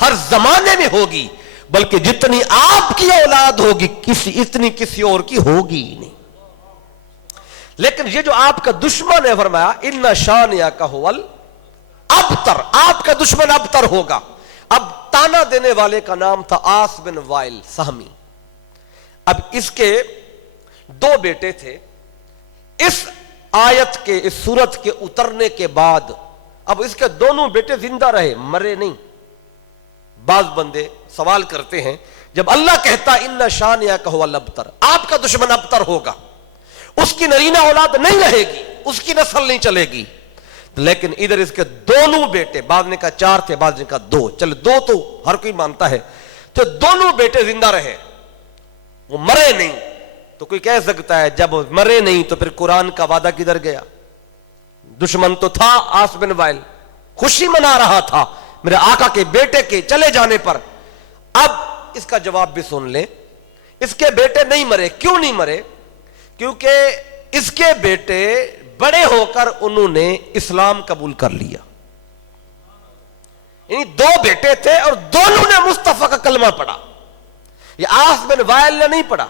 ہر زمانے میں ہوگی، بلکہ جتنی آپ کی اولاد ہوگی اتنی کسی اور کی ہوگی ہی نہیں۔ لیکن یہ جو آپ کا دشمن ہے، فرمایا ان شانئک ھو الابتر، آپ کا دشمن ابتر ہوگا۔ اب تانا دینے والے کا نام تھا عاص بن وائل سہمی۔ اب اس کے دو بیٹے تھے۔ اس آیت کے، اس سورت کے اترنے کے بعد اب اس کے دونوں بیٹے زندہ رہے، مرے نہیں۔ بعض بندے سوال کرتے ہیں جب اللہ کہتا ان شانئک ھو الابتر، آپ کا دشمن ابتر ہوگا، اس کی نرینہ اولاد نہیں رہے گی، اس کی نسل نہیں چلے گی، لیکن ادھر اس کے دونوں بیٹے، بعض نے کہا 4 تھے، بعض نے کہا 2، چل 2 تو ہر کوئی مانتا ہے، تو دونوں بیٹے زندہ رہے، وہ مرے نہیں۔ تو کوئی کہہ سکتا ہے جب مرے نہیں تو پھر قرآن کا وعدہ کدھر گیا؟ دشمن تو تھا عاص بن وائل، خوشی منا رہا تھا میرے آقا کے بیٹے کے چلے جانے پر۔ اب اس کا جواب بھی سن لیں، اس کے بیٹے نہیں مرے۔ کیوں نہیں مرے؟ کیونکہ اس کے بیٹے بڑے ہو کر انہوں نے اسلام قبول کر لیا۔ یعنی 2 بیٹے تھے اور دونوں نے مصطفیٰ کا کلمہ پڑھا، یہ عاص بن وائل نے نہیں پڑھا۔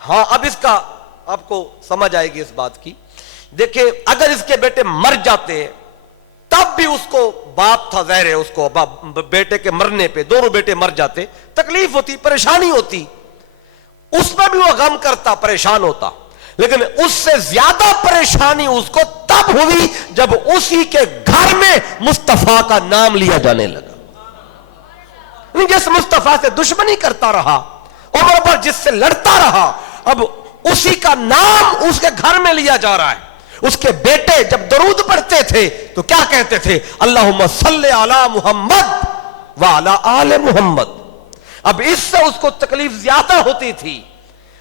ہاں اب اس کا آپ کو سمجھ آئے گی اس بات کی۔ دیکھیں اگر اس کے بیٹے مر جاتے تب بھی اس کو باپ تھا، ظاہر ہے اس کو بیٹے کے مرنے پہ دونوں بیٹے مر جاتے، تکلیف ہوتی، پریشانی ہوتی، اس میں بھی وہ غم کرتا، پریشان ہوتا، لیکن اس سے زیادہ پریشانی اس کو تب ہوئی جب اسی کے گھر میں مصطفیٰ کا نام لیا جانے لگا۔ جس مصطفیٰ سے دشمنی کرتا رہا، عمر پر جس سے لڑتا رہا، اب اسی کا نام اس کے گھر میں لیا جا رہا ہے۔ اس کے بیٹے جب درود پڑھتے تھے تو کیا کہتے تھے؟ اللہم صلی علی محمد وعلی آل محمد۔ اب اس سے اس کو تکلیف زیادہ ہوتی تھی،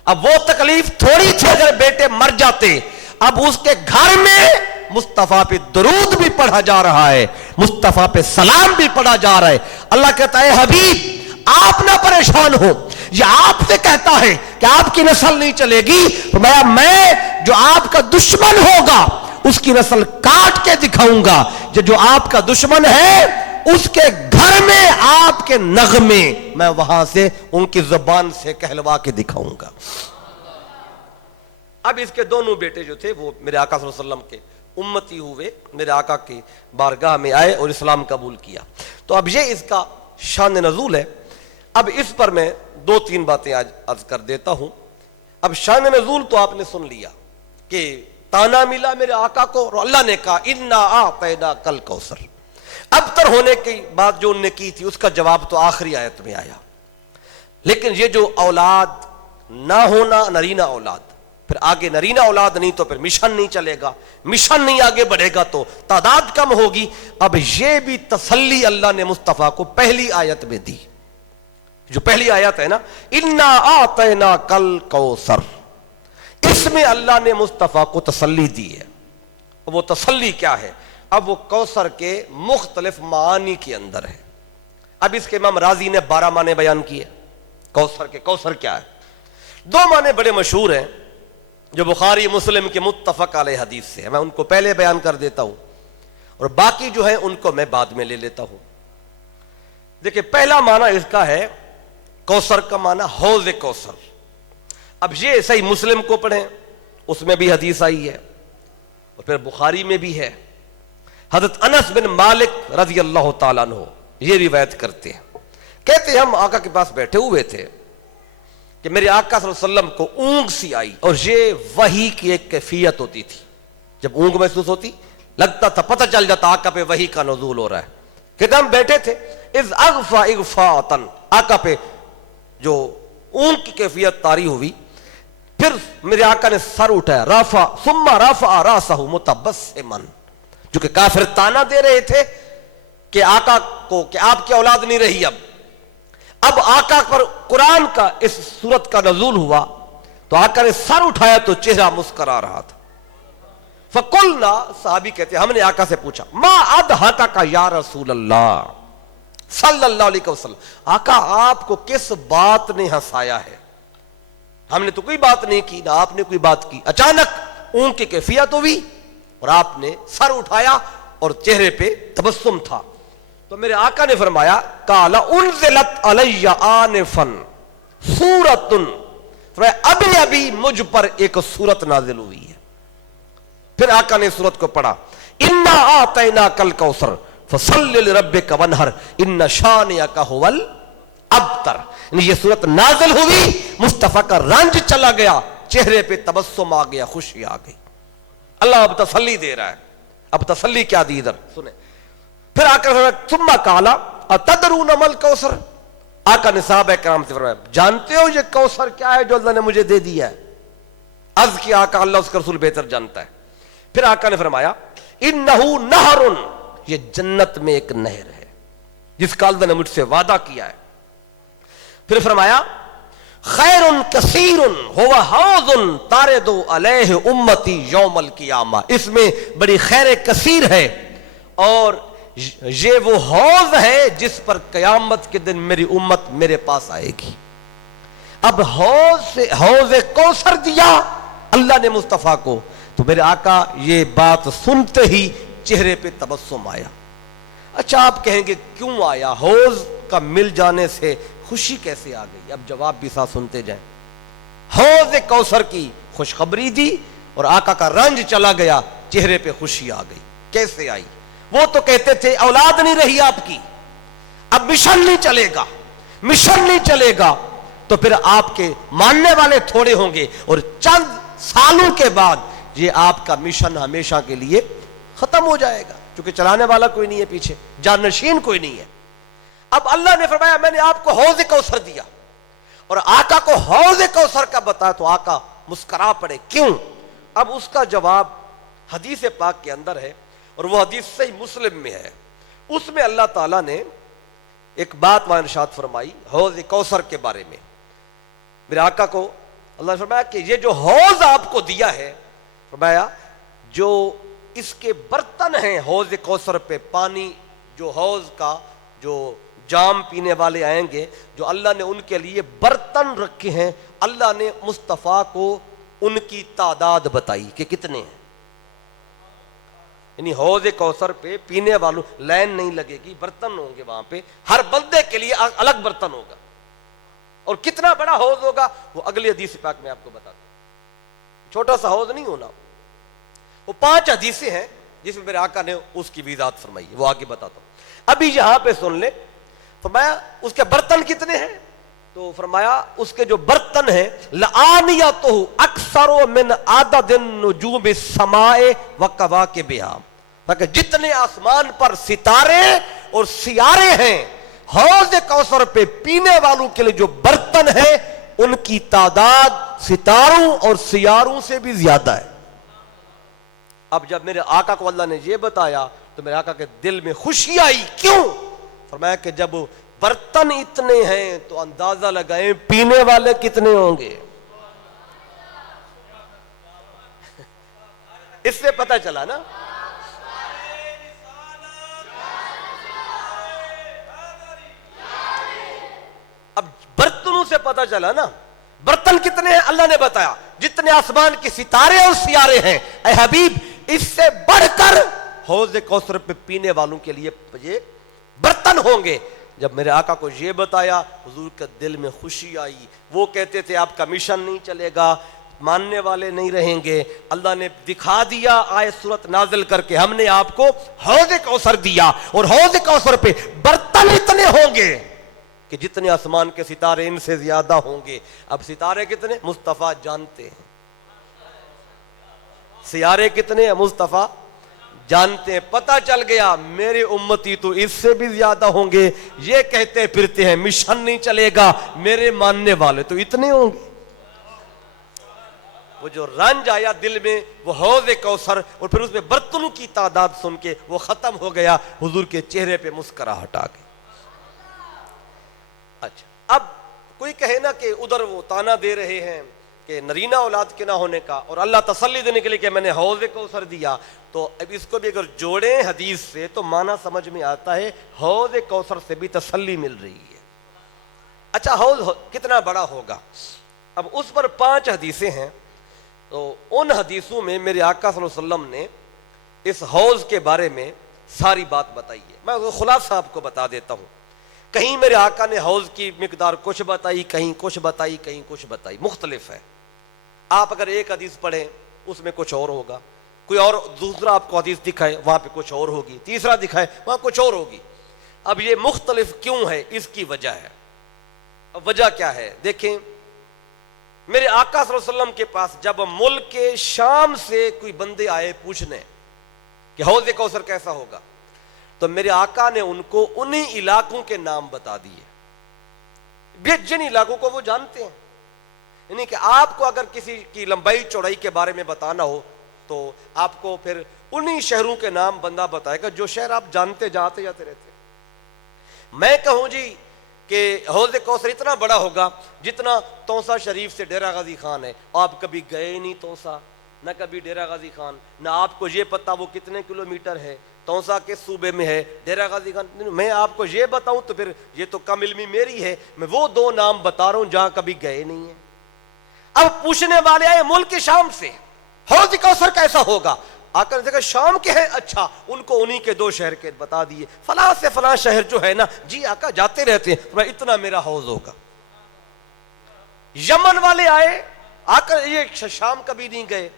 اب وہ تکلیف تھوڑی تھی اگر بیٹے مر جاتے۔ اب اس کے گھر میں مصطفیٰ پہ درود بھی پڑھا جا رہا ہے، مصطفیٰ پہ سلام بھی پڑھا جا رہا ہے۔ اللہ کہتا ہے حبیب آپ نہ پریشان ہو، یہ آپ سے کہتا ہے کہ آپ کی نسل نہیں چلے گی، فرمایا میں جو آپ کا دشمن ہوگا اس کی نسل کاٹ کے دکھاؤں گا، جو آپ کا دشمن ہے اس کے گھر میں آپ کے نغمے میں وہاں سے ان کی زبان سے کہلوا کے دکھاؤں گا۔ اب اس کے دونوں بیٹے جو تھے وہ میرے آقا صلی اللہ علیہ وسلم کے امتی ہوئے، میرے آقا کی بارگاہ میں آئے اور اسلام قبول کیا۔ تو اب یہ اس کا شان نزول ہے۔ اب اس پر میں 2-3 باتیں آج عرض کر دیتا ہوں۔ اب شان نزول تو آپ نے سن لیا کہ تانا ملا میرے آقا کو اور اللہ نے کہا انا اعطیناک الکوثر۔ ابتر ہونے کی بات جو انہوں نے کی تھی اس کا جواب تو آخری آیت میں آیا، لیکن یہ جو اولاد نہ ہونا، نرینہ اولاد، پھر آگے نرینہ اولاد نہیں تو پھر مشن نہیں چلے گا، مشن نہیں آگے بڑھے گا تو تعداد کم ہوگی۔ اب یہ بھی تسلی اللہ نے مصطفیٰ کو پہلی آیت میں دی، جو پہلی آیت ہے نا انا اعطیناک الکوثر، اس میں اللہ نے مصطفیٰ کو تسلی دی ہے۔ وہ تسلی کیا ہے؟ اب وہ کوثر کے مختلف معانی کے اندر ہے۔ اب اس کے امام رازی نے 12 معنی بیان کیے کوثر کے۔ کوثر کیا ہے؟ 2 معنی بڑے مشہور ہیں جو بخاری مسلم کے متفق علیہ حدیث سے ہے، میں ان کو پہلے بیان کر دیتا ہوں اور باقی جو ہے ان کو میں بعد میں لے لیتا ہوں. دیکھیں پہلا معنی اس کا ہے کوثر کا معنی حوض کوثر. اب یہ صحیح مسلم کو پڑھیں, اس میں بھی حدیث آئی ہے اور پھر بخاری میں بھی ہے. حضرت انس بن مالک رضی اللہ تعالیٰ عنہ یہ روایت کرتے ہیں, کہتے ہیں ہم آقا کے پاس بیٹھے ہوئے تھے کہ میرے آقا صلی اللہ علیہ وسلم کو اونگ سی آئی, اور یہ وحی کی ایک کیفیت ہوتی تھی. جب اونگ محسوس ہوتی لگتا تھا, پتہ چل جاتا آقا پہ وحی کا نزول ہو رہا ہے. کہتے ہم بیٹھے تھے, اذ اغفا اغفاءً, آقا پہ جو اونگ کی کیفیت طاری ہوئی. پھر میرے آقا نے سر اٹھایا, رافع ثم رافع راسہ متبسما, جو کہ کافر تانا دے رہے تھے کہ آقا کو کہ آپ کی اولاد نہیں رہی. اب آقا پر قرآن کا اس سورت کا نزول ہوا تو آقا نے سر اٹھایا تو چہرہ مسکرا رہا تھا. فقلنا, صحابی کہتے ہم نے آقا سے پوچھا, ما اضحکک یا رسول اللہ صلی اللہ علیہ وسلم, آقا آپ کو کس بات نے ہنسایا ہے؟ ہم نے تو کوئی بات نہیں کی, نہ آپ نے کوئی بات کی. اچانک اونگ کی کیفیت ہوئی اور آپ نے سر اٹھایا اور چہرے پہ تبسم تھا. تو میرے آقا نے فرمایا, قال انزلت علی آنفا سورۃ, ابھی ابھی مجھ پر ایک سورت نازل ہوئی ہے. پھر آقا نے سورت کو پڑھا, انا اعطیناک الکوثر فصلی لربک وانحر ان شانئک هو الابتر. یہ سورت نازل ہوئی, مصطفیٰ کا رنج چلا گیا, چہرے پہ تبسم آ گیا, خوشی آ گئی. اللہ اب تسلی دے رہا ہے. اب تسلی کیا دی ادھر سنیں. پھر آقا نے فرمایا, ثم قال اتدرون ما الکوثر, آقا نے صحابہ کرام سے فرمایا, جانتے ہو یہ کوثر کیا ہے جو اللہ نے مجھے دے دیا ہے؟ عرض کیا آقا اللہ اس کا رسول بہتر جانتا ہے. پھر آقا نے فرمایا, انہو نہر, یہ جنت میں ایک نہر ہے جس کا اللہ نے مجھ سے وعدہ کیا ہے. پھر فرمایا, خیر کثیر هو حوض تارد علیہ امتی یوم القیامہ, اس میں بڑی خیر کثیر ہے اور یہ وہ حوض ہے جس پر قیامت کے دن میری امت میرے پاس آئے گی. اب حوض کوثر دیا اللہ نے مصطفیٰ کو, تو میرے آقا یہ بات سنتے ہی چہرے پہ تبسم آیا. اچھا آپ کہیں گے کیوں آیا, حوض کا مل جانے سے خوشی کیسے آ گئی؟ اب جواب بھی ساتھ سنتے جائیں. حوض کوثر کی خوشخبری دی اور آقا کا رنج چلا گیا, چہرے پہ خوشی آ گئی. کیسے آئی؟ وہ تو کہتے تھے اولاد نہیں رہی آپ کی, اب مشن نہیں چلے گا, مشن نہیں چلے گا تو پھر آپ کے ماننے والے تھوڑے ہوں گے, اور چند سالوں کے بعد یہ آپ کا مشن ہمیشہ کے لیے ختم ہو جائے گا, کیونکہ چلانے والا کوئی نہیں ہے پیچھے, جانشین کوئی نہیں ہے. اب اللہ نے فرمایا میں نے آپ کو حوض کوثر دیا, اور آقا کو حوض کوثر کا بتایا تو آقا مسکرا پڑے. کیوں؟ اب اس کا جواب حدیث پاک کے اندر ہے, اور وہ حدیث صحیح مسلم میں ہے. اس میں اللہ تعالیٰ نے ایک بات وہاں ارشاد فرمائی حوض کوثر کے بارے میں. میرے آقا کو اللہ نے فرمایا کہ یہ جو حوض آپ کو دیا ہے, فرمایا جو اس کے برتن ہیں حوض کوثر پہ, پانی جو حوض کا جو جام پینے والے آئیں گے, جو اللہ نے ان کے لیے برتن رکھے ہیں, اللہ نے مصطفیٰ کو ان کی تعداد بتائی کہ کتنے ہیں. یعنی حوض کوثر پہ پینے والوں لائن نہیں لگے گی, برتن ہوں گے وہاں پہ, ہر بندے کے لیے الگ برتن ہوگا. اور کتنا بڑا حوض ہوگا وہ اگلی حدیث پاک میں آپ کو بتاتا ہوں. چھوٹا سا حوض نہیں ہونا. وہ 5 حدیثیں ہیں جس میں میرے آقا نے اس کی وضاحت فرمائی, وہ آگے بتاتا ہوں. ابھی یہاں پہ سن لے. فرمایا اس کے برتن کتنے ہیں, تو فرمایا اس کے جو برتن ہیں لآنیتہ اکثر من عدد النجوم السماء وکواکبہا, تاکہ جتنے آسمان پر ستارے اور سیارے ہیں, حوض کوثر پہ پینے والوں کے لیے جو برتن ہیں ان کی تعداد ستاروں اور سیاروں سے بھی زیادہ ہے. اب جب میرے آقا کو اللہ نے یہ بتایا تو میرے آقا کے دل میں خوشی آئی. کیوں؟ فرمایا کہ جب برتن اتنے ہیں تو اندازہ لگائیں پینے والے کتنے ہوں گے. اس سے پتہ چلا نا. اب برتنوں سے پتہ چلا نا برتن کتنے ہیں, اللہ نے بتایا. جتنے آسمان کے ستارے اور سیارے ہیں اے حبیب, اس سے بڑھ کر حوض کوثر پہ پینے والوں کے لیے یہ برتن ہوں گے۔ جب میرے آقا کو یہ بتایا حضور کے دل میں خوشی آئی۔ وہ کہتے تھے آپ کا مشن نہیں چلے گا، ماننے والے نہیں رہیں گے، اللہ نے دکھا دیا آیت سورت نازل کر کے، ہم نے آپ کو حوض کوثر دیا، اور حوض کوثر پہ برتن اتنے ہوں گے کہ جتنے آسمان کے ستارے ان سے زیادہ ہوں گے۔ اب ستارے کتنے مصطفیٰ جانتے ہیں، سیارے کتنے ہیں مصطفیٰ جانتے ہیں۔ پتہ چل گیا میرے امتی تو اس سے بھی زیادہ ہوں گے، یہ کہتے پھرتے ہیں مشن نہیں چلے گا، میرے ماننے والے تو اتنے ہوں گے۔ وہ جو رنج آیا دل میں وہ حوض کوثر اور پھر اس میں برتنوں کی تعداد سن کے وہ ختم ہو گیا، حضور کے چہرے پہ مسکراہٹ آ گئی۔ اچھا، اب کوئی کہے نا کہ ادھر وہ تانا دے رہے ہیں کہ نرینہ اولاد کے نہ ہونے کا، اور اللہ تسلی دینے کے لیے کہ میں نے حوض کوثر دیا، تو اب اس کو بھی اگر جوڑیں حدیث سے تو معنی سمجھ میں آتا ہے حوض کوثر سے بھی تسلی مل رہی ہے۔ اچھا، حوض کتنا بڑا ہوگا؟ اب اس پر 5 حدیثیں ہیں، تو ان حدیثوں میں میرے آقا صلی اللہ علیہ وسلم نے اس حوض کے بارے میں ساری بات بتائی ہے۔ میں خلاصہ آپ کو بتا دیتا ہوں۔ کہیں میرے آقا نے حوض کی مقدار کچھ بتائی، کہیں کچھ بتائی، کہیں کچھ بتائی، مختلف ہے۔ آپ اگر ایک حدیث پڑھیں اس میں کچھ اور ہوگا، کوئی اور دوسرا آپ کو حدیث دکھائے وہاں پہ کچھ اور ہوگی، تیسرا دکھائے وہاں کچھ اور ہوگی۔ اب یہ مختلف کیوں ہے؟ اس کی وجہ ہے۔ اب وجہ کیا ہے؟ دیکھیں، میرے آقا صلی اللہ علیہ وسلم کے پاس جب ملک شام سے کوئی بندے آئے پوچھنے کہ حوض کوثر کیسا ہوگا، تو میرے آقا نے ان کو انہی علاقوں کے نام بتا دیے جن علاقوں کو وہ جانتے ہیں۔ یعنی کہ آپ کو اگر کسی کی لمبائی چوڑائی کے بارے میں بتانا ہو تو آپ کو پھر انہی شہروں کے نام بندہ بتائے گا جو شہر آپ جانتے جاتے رہتے ہیں۔ میں کہوں جی کہ حوض کوثر اتنا بڑا ہوگا جتنا تونسا شریف سے ڈیرہ غازی خان ہے، آپ کبھی گئے نہیں تونسا، نہ کبھی ڈیرہ غازی خان، نہ آپ کو یہ پتا وہ کتنے کلومیٹر ہے، تونسا کے صوبے میں ہے، ڈیرہ غازی خان۔ میں آپ کو یہ بتاؤں تو پھر یہ تو کم علمی میری ہے، میں وہ 2 نام بتا رہا ہوں جہاں کبھی گئے نہیں ہیں۔ اب پوچھنے والے آئے ملک شام سے حوض کوثر کیسا ہوگا، آقا نے دیکھا شام کے ہیں، اچھا ان کو انہی کے 2 شہر کے بتا دیے، فلاں سے فلاں شہر جو ہے نا، جی آقا جاتے رہتے ہیں، میں اتنا میرا حوض ہوگا۔ یمن والے آئے، آقا یہ شام کبھی نہیں گئے،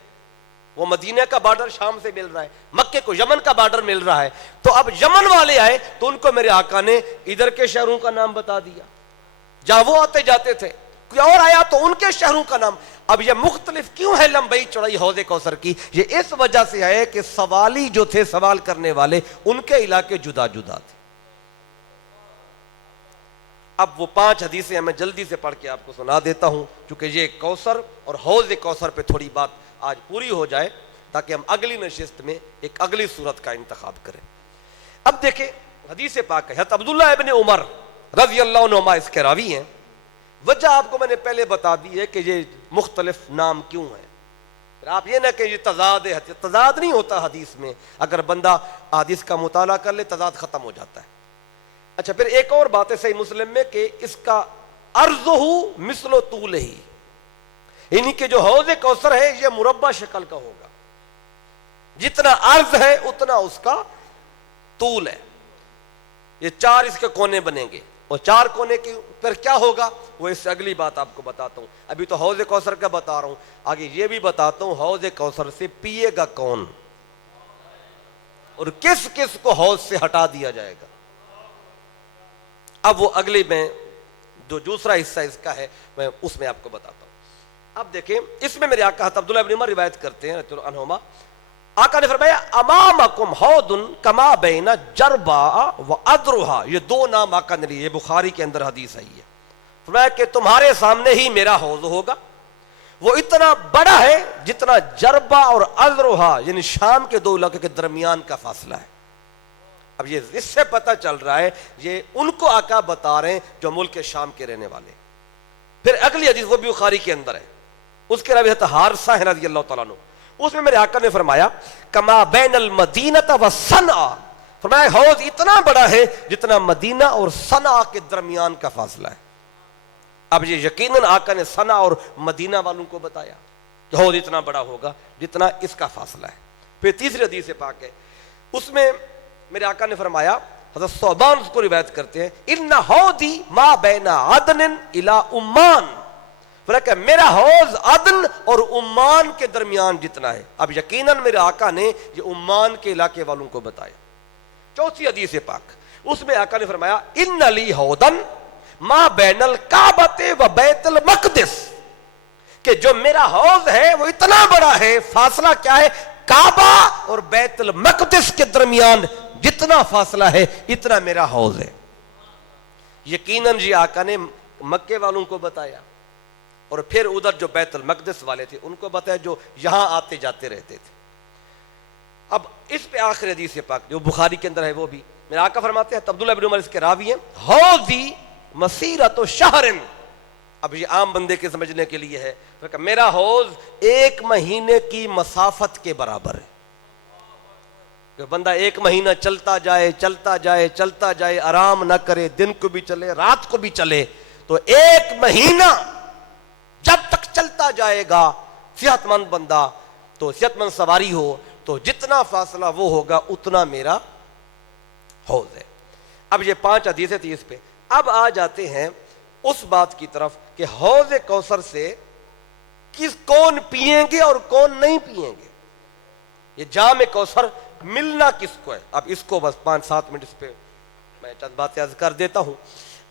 وہ مدینہ کا بارڈر شام سے مل رہا ہے، مکے کو یمن کا بارڈر مل رہا ہے، تو اب یمن والے آئے تو ان کو میرے آقا نے ادھر کے شہروں کا نام بتا دیا جہاں وہ آتے جاتے تھے، کوئی اور آیا تو ان کے شہروں کا نام۔ اب یہ مختلف کیوں ہے لمبائی چوڑائی حوض کوثر کی؟ یہ اس وجہ سے ہے کہ سوالی جو تھے، سوال کرنے والے، ان کے علاقے جدا جدا تھے۔ اب وہ 5 حدیثیں میں جلدی سے پڑھ کے آپ کو سنا دیتا ہوں، چونکہ یہ کوثر اور حوض کوثر پہ تھوڑی بات آج پوری ہو جائے تاکہ ہم اگلی نشست میں ایک اگلی صورت کا انتخاب کریں۔ اب دیکھیں حدیث پاک ہے، حضرت عبداللہ ابن عمر رضی اللہ عنہما اس کے راوی ہیں۔ وجہ آپ کو میں نے پہلے بتا دی ہے کہ یہ مختلف نام کیوں ہیں، پھر آپ یہ نہ کہ یہ تضاد ہے، تضاد نہیں ہوتا حدیث میں، اگر بندہ حدیث کا مطالعہ کر لے تضاد ختم ہو جاتا ہے۔ اچھا، پھر ایک اور بات ہے صحیح مسلم میں کہ اس کا عرضہ مثل طولہ، یعنی کہ جو حوض کوثر ہے یہ مربع شکل کا ہوگا، جتنا عرض ہے اتنا اس کا طول ہے، یہ 4 اس کے کونے بنیں گے، اور 4 کونے کی پھر کیا ہوگا وہ اس سے اگلی بات آپ کو بتاتا ہوں۔ ابھی تو حوض کوثر کا بتا رہا ہوں، آگے یہ بھی بتاتا ہوں حوض کوثر سے پیے گا کون اور کس کس کو حوض سے ہٹا دیا جائے گا۔ اب وہ اگلی میں جو دوسرا حصہ اس کا ہے میں اس میں آپ کو بتاتا ہوں۔ اب دیکھیں اس میں میرے آقا حضرت عبداللہ ابن عمر روایت کرتے ہیں رضی اللہ عنہما، آقا نے فرمایا امامکم حوض کما بین جربا و ادرھا، یہ 2 نام آقا نے لیے، یہ بخاری کے اندر حدیث آئی ہے۔ فرمایا کہ تمہارے سامنے ہی میرا حوض ہوگا، وہ اتنا بڑا ہے جتنا جربا اور ادرھا یعنی شام کے 2 علاقے کے درمیان کا فاصلہ ہے۔ اب یہ اس سے پتہ چل رہا ہے یہ ان کو آقا بتا رہے ہیں جو ملک شام کے رہنے والے۔ پھر اگلی حدیث وہ بھی بخاری کے اندر ہے، اس کے راوی حضرت حارثہ ہیں رضی اللہ تعالیٰ عنہ، اس میں میرے آقا نے فرمایا کما بین المدینہ و صنعا، فرمایا حوض اتنا بڑا ہے جتنا مدینہ اور صنعا کے درمیان کا فاصلہ ہے۔ اب یہ یقیناً آقا نے صنعا اور مدینہ والوں کو بتایا کہ حوض اتنا بڑا ہوگا جتنا اس کا فاصلہ ہے۔ پھر تیسری حدیث پاک ہے اس میں میرے آقا نے فرمایا، حضرت ثوبان اس کو روایت کرتے ہیں، ان حوضی ما بین عدن الی عمان، کہ میرا حوض عدن اور عمان کے درمیان جتنا ہے۔ اب یقیناً میرے آقا نے یہ عمان کے علاقے والوں کو بتایا۔ چوتھی حدیث پاک، اس میں آقا نے فرمایا ان لی حوضن ما بین الکعبۃ و بیت المقدس، کہ جو میرا حوض ہے وہ اتنا بڑا ہے، فاصلہ کیا ہے، کعبہ اور بیت المقدس کے درمیان جتنا فاصلہ ہے اتنا میرا حوض ہے۔ یقیناً جی آقا نے مکے والوں کو بتایا، اور پھر ادھر جو بیت المقدس والے تھے ان کو بتایا، جو یہاں آتے جاتے رہتے تھے۔ اب اس پہ آخر حدیث پاک جو بخاری کے اندر ہے وہ بھی میرے آقا فرماتے ہیں، عبداللہ بن عمر اس کے راوی ہیں، حوضی مسیرۃ شہر، اب یہ عام بندے کے سمجھنے کے لیے ہے کہ میرا حوض 1 مہینے کی مسافت کے برابر ہے، کہ بندہ 1 مہینہ چلتا جائے چلتا جائے چلتا جائے، آرام نہ کرے، دن کو بھی چلے رات کو بھی چلے، تو 1 مہینہ جب تک چلتا جائے گا صحت مند بندہ، تو صحت مند سواری ہو تو جتنا فاصلہ وہ ہوگا اتنا میرا حوض ہے۔ اب یہ 5 حدیثیں تھی اس پہ۔ اب آ جاتے ہیں اس بات کی طرف کہ حوض کوثر سے کون پیئیں گے اور کون نہیں پیئیں گے، یہ جام کوثر ملنا کس کو ہے۔ اب اس کو بس 5-7 منٹ اس پہ میں چند باتیں عرض کر دیتا ہوں۔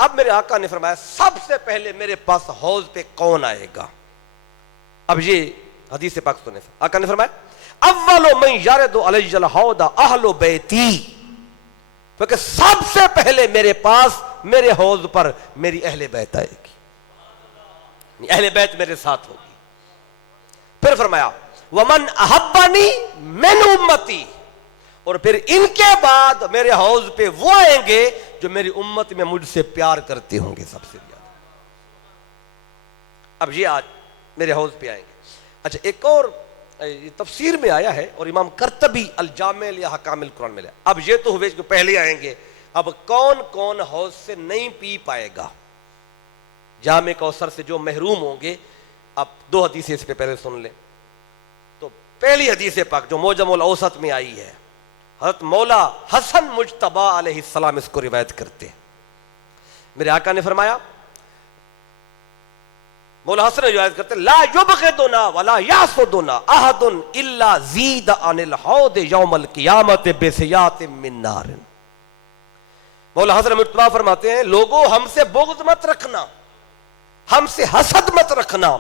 اب میرے آقا نے فرمایا سب سے پہلے میرے پاس حوض پہ کون آئے گا۔ اب یہ حدیث پاک سنیں، آقا نے فرمایا اول من یرد علی الحوض اہل بیتی، کیونکہ سب سے پہلے میرے پاس میرے حوض پر میری اہل بیت آئے گی، اہل بیت میرے ساتھ ہوگی۔ پھر فرمایا ومن احبنی من امتی، اور پھر ان کے بعد میرے حوض پہ وہ آئیں گے جو میری امت میں مجھ سے پیار کرتے ہوں گے سب سے زیادہ۔ اب یہ آج میرے حوض پہ آئیں گے۔ اچھا ایک اور تفسیر میں آیا ہے، اور امام قرطبی الجامع لاحکام القرآن میں لیا، اب یہ تو ہوئے جو پہلے آئیں گے، اب کون کون حوض سے نہیں پی پائے گا، جام کوثر سے جو محروم ہوں گے۔ اب 2 حدیثیں اس پہ پہلے سن لیں۔ تو پہلی حدیث پاک جو معجم الاوسط میں آئی ہے، حضرت مولا حسن مجتبی علیہ السلام اس کو روایت کرتے ہیں۔ میرے آقا نے فرمایا، مولا حسن روایت کرتے ہیں، لا یبغضنا ولا یحسدنا احد الا زید عن الحوض یوم القیامت بسیات من نار۔ مولا حسن مجتبی فرماتے ہیں، لوگوں ہم سے بغض مت رکھنا، ہم سے حسد مت رکھنا،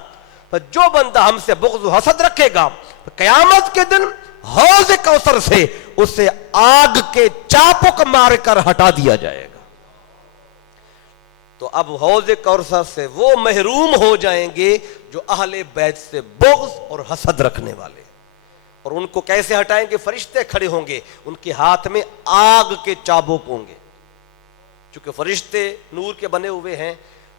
جو بندہ ہم سے بغض و حسد رکھے گا قیامت کے دن حوض کوثر سے اسے آگ کے چاپک مار کر ہٹا دیا جائے گا۔ تو اب حوض کوثر سے وہ محروم ہو جائیں گے جو اہل بیت سے بغض اور حسد رکھنے والے، اور ان کو کیسے ہٹائیں گے؟ فرشتے کھڑے ہوں گے، ان کے ہاتھ میں آگ کے چابک ہوں گے، چونکہ فرشتے نور کے بنے ہوئے ہیں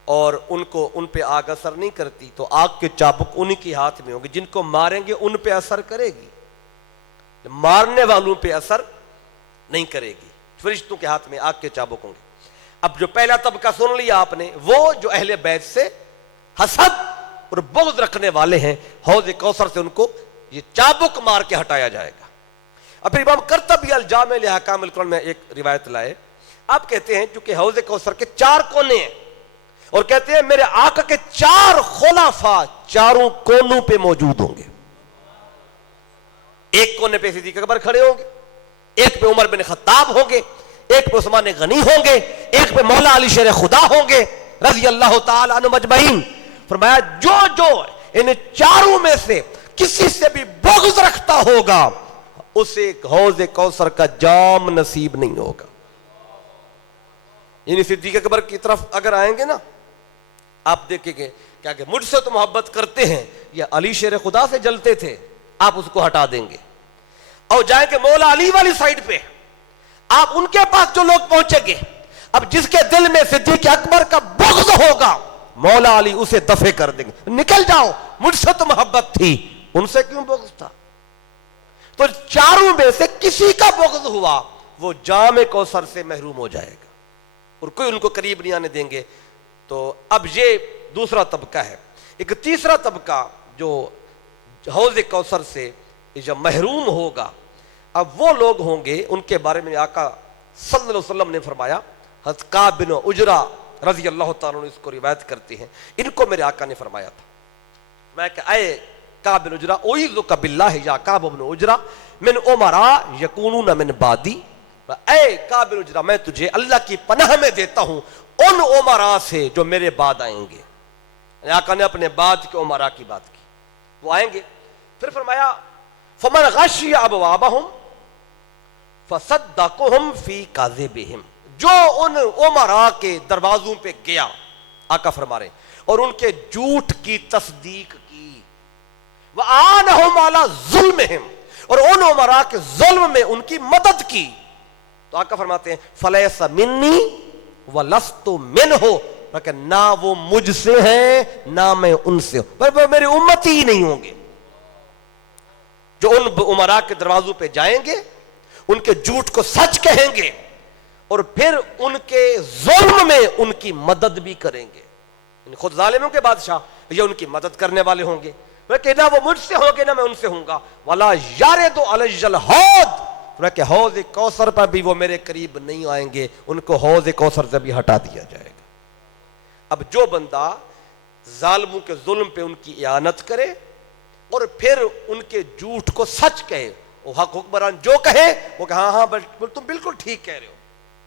اور ان پہ آگ اثر نہیں کرتی، تو آگ کے چابک انہی کے ہاتھ میں ہوں گے، جن کو ماریں گے ان پہ اثر کرے گی، مارنے والوں پہ اثر نہیں کرے گی، فرشتوں کے ہاتھ میں آگ کے چابک ہوں گے۔ اب جو پہلا طبقہ سن لیا آپ نے، وہ جو اہل بیت سے حسد اور بغض رکھنے والے ہیں، حوض کوثر سے ان کو یہ چابک مار کے ہٹایا جائے گا۔ اب پھر امام قرطبی الجامع لاحکام القرآن میں ایک روایت لائے، آپ کہتے ہیں چونکہ حوض کوثر کے 4 کونے ہیں، اور کہتے ہیں میرے آقا کے 4 خلفاء چاروں کونوں پہ موجود ہوں گے۔ ایک کونے پہ صدیق اکبر کھڑے ہوں گے، ایک پہ عمر بن خطاب ہوں گے، ایک پہ عثمان غنی ہوں گے، ایک پہ مولا علی شیر خدا ہوں گے رضی اللہ تعالی عنہ مجمعین۔ فرمایا جو ان چاروں میں سے کسی سے بھی بغض رکھتا ہوگا اسے حوض کوثر کا جام نصیب نہیں ہوگا۔ یعنی صدیق اکبر کی طرف اگر آئیں گے نا، آپ دیکھیں گے کیا کہ مجھ سے تو محبت کرتے ہیں یا علی شیر خدا سے جلتے تھے، آپ اس کو ہٹا دیں گے، اور جائیں گے مولا علی والی سائیڈ پہ، آپ ان کے پاس جو لوگ پہنچیں گے، اب جس کے دل میں صدیق اکبر کا بغض ہوگا مولا علی اسے دفع کر دیں گے، نکل جاؤ، مجھ سے تو محبت تھی، ان سے کیوں بغض تھا؟ تو چاروں میں سے کسی کا بغض ہوا وہ جام کوثر سے محروم ہو جائے گا، اور کوئی ان کو قریب نہیں آنے دیں گے۔ تو اب یہ دوسرا طبقہ ہے۔ ایک تیسرا طبقہ جو حوض کوثر سے جب محروم ہوگا اب وہ لوگ ہوں گے ان کے بارے میں آقا صلی اللہ علیہ وسلم نے فرمایا، حضرت کعب بن عجرہ رضی اللہ تعالیٰ عنہ اس کو روایت کرتے ہیں، ان کو میرے آقا نے فرمایا تھا، میں کہ اے کعب بن عجرہ اعوذک باللہ یا کعب بن عجرہ من امراء یکونون من بعدی، اے کعب بن عجرہ میں تجھے اللہ کی پناہ میں دیتا ہوں ان امراء سے جو میرے بعد آئیں گے. آقا نے اپنے بعد کے امراء کی بات کی، وہ آئیں گے. پھر فرمایا فمن غشی ابوابہم فصدقہم فی کاذبہم، جو ان امراء کے دروازوں پہ گیا، آقا فرما رہے اور ان کے جھوٹ کی تصدیق کی، وَآنَهُمْ عَلَى ظُلْمِهِمْ، اور ان امراء کے ظلم میں ان کی مدد کی، تو آقا فرماتے ہیں فَلَيْسَ مِنِّي وَلَسْتُ مِنْهُ، کہ نہ وہ مجھ سے ہیں نہ میں ان سے ہوں، پر وہ میری امتی ہی نہیں ہوں گے. جو ان امراء کے دروازوں پہ جائیں گے، ان کے جھوٹ کو سچ کہیں گے اور پھر ان کے ظلم میں ان کی مدد بھی کریں گے. خود ظالموں کے بادشاہ یہ ان کی مدد کرنے والے ہوں گے، کہ نہ وہ مجھ سے ہوں گے نہ میں ان سے ہوں گا. وَلَا يَرِدُ عَلَيَّ الْحَوْض، کہ حوض کوثر پر بھی وہ میرے قریب نہیں آئیں گے، ان کو حوض کوثر سے بھی ہٹا دیا جائے گا. اب جو بندہ ظالموں کے ظلم پہ ان کی اعانت کرے اور پھر ان کے جھوٹ کو سچ کہے، وہ حق حکمران جو کہے وہ کہ ہاں ہاں تم بالکل ٹھیک کہہ رہے ہو،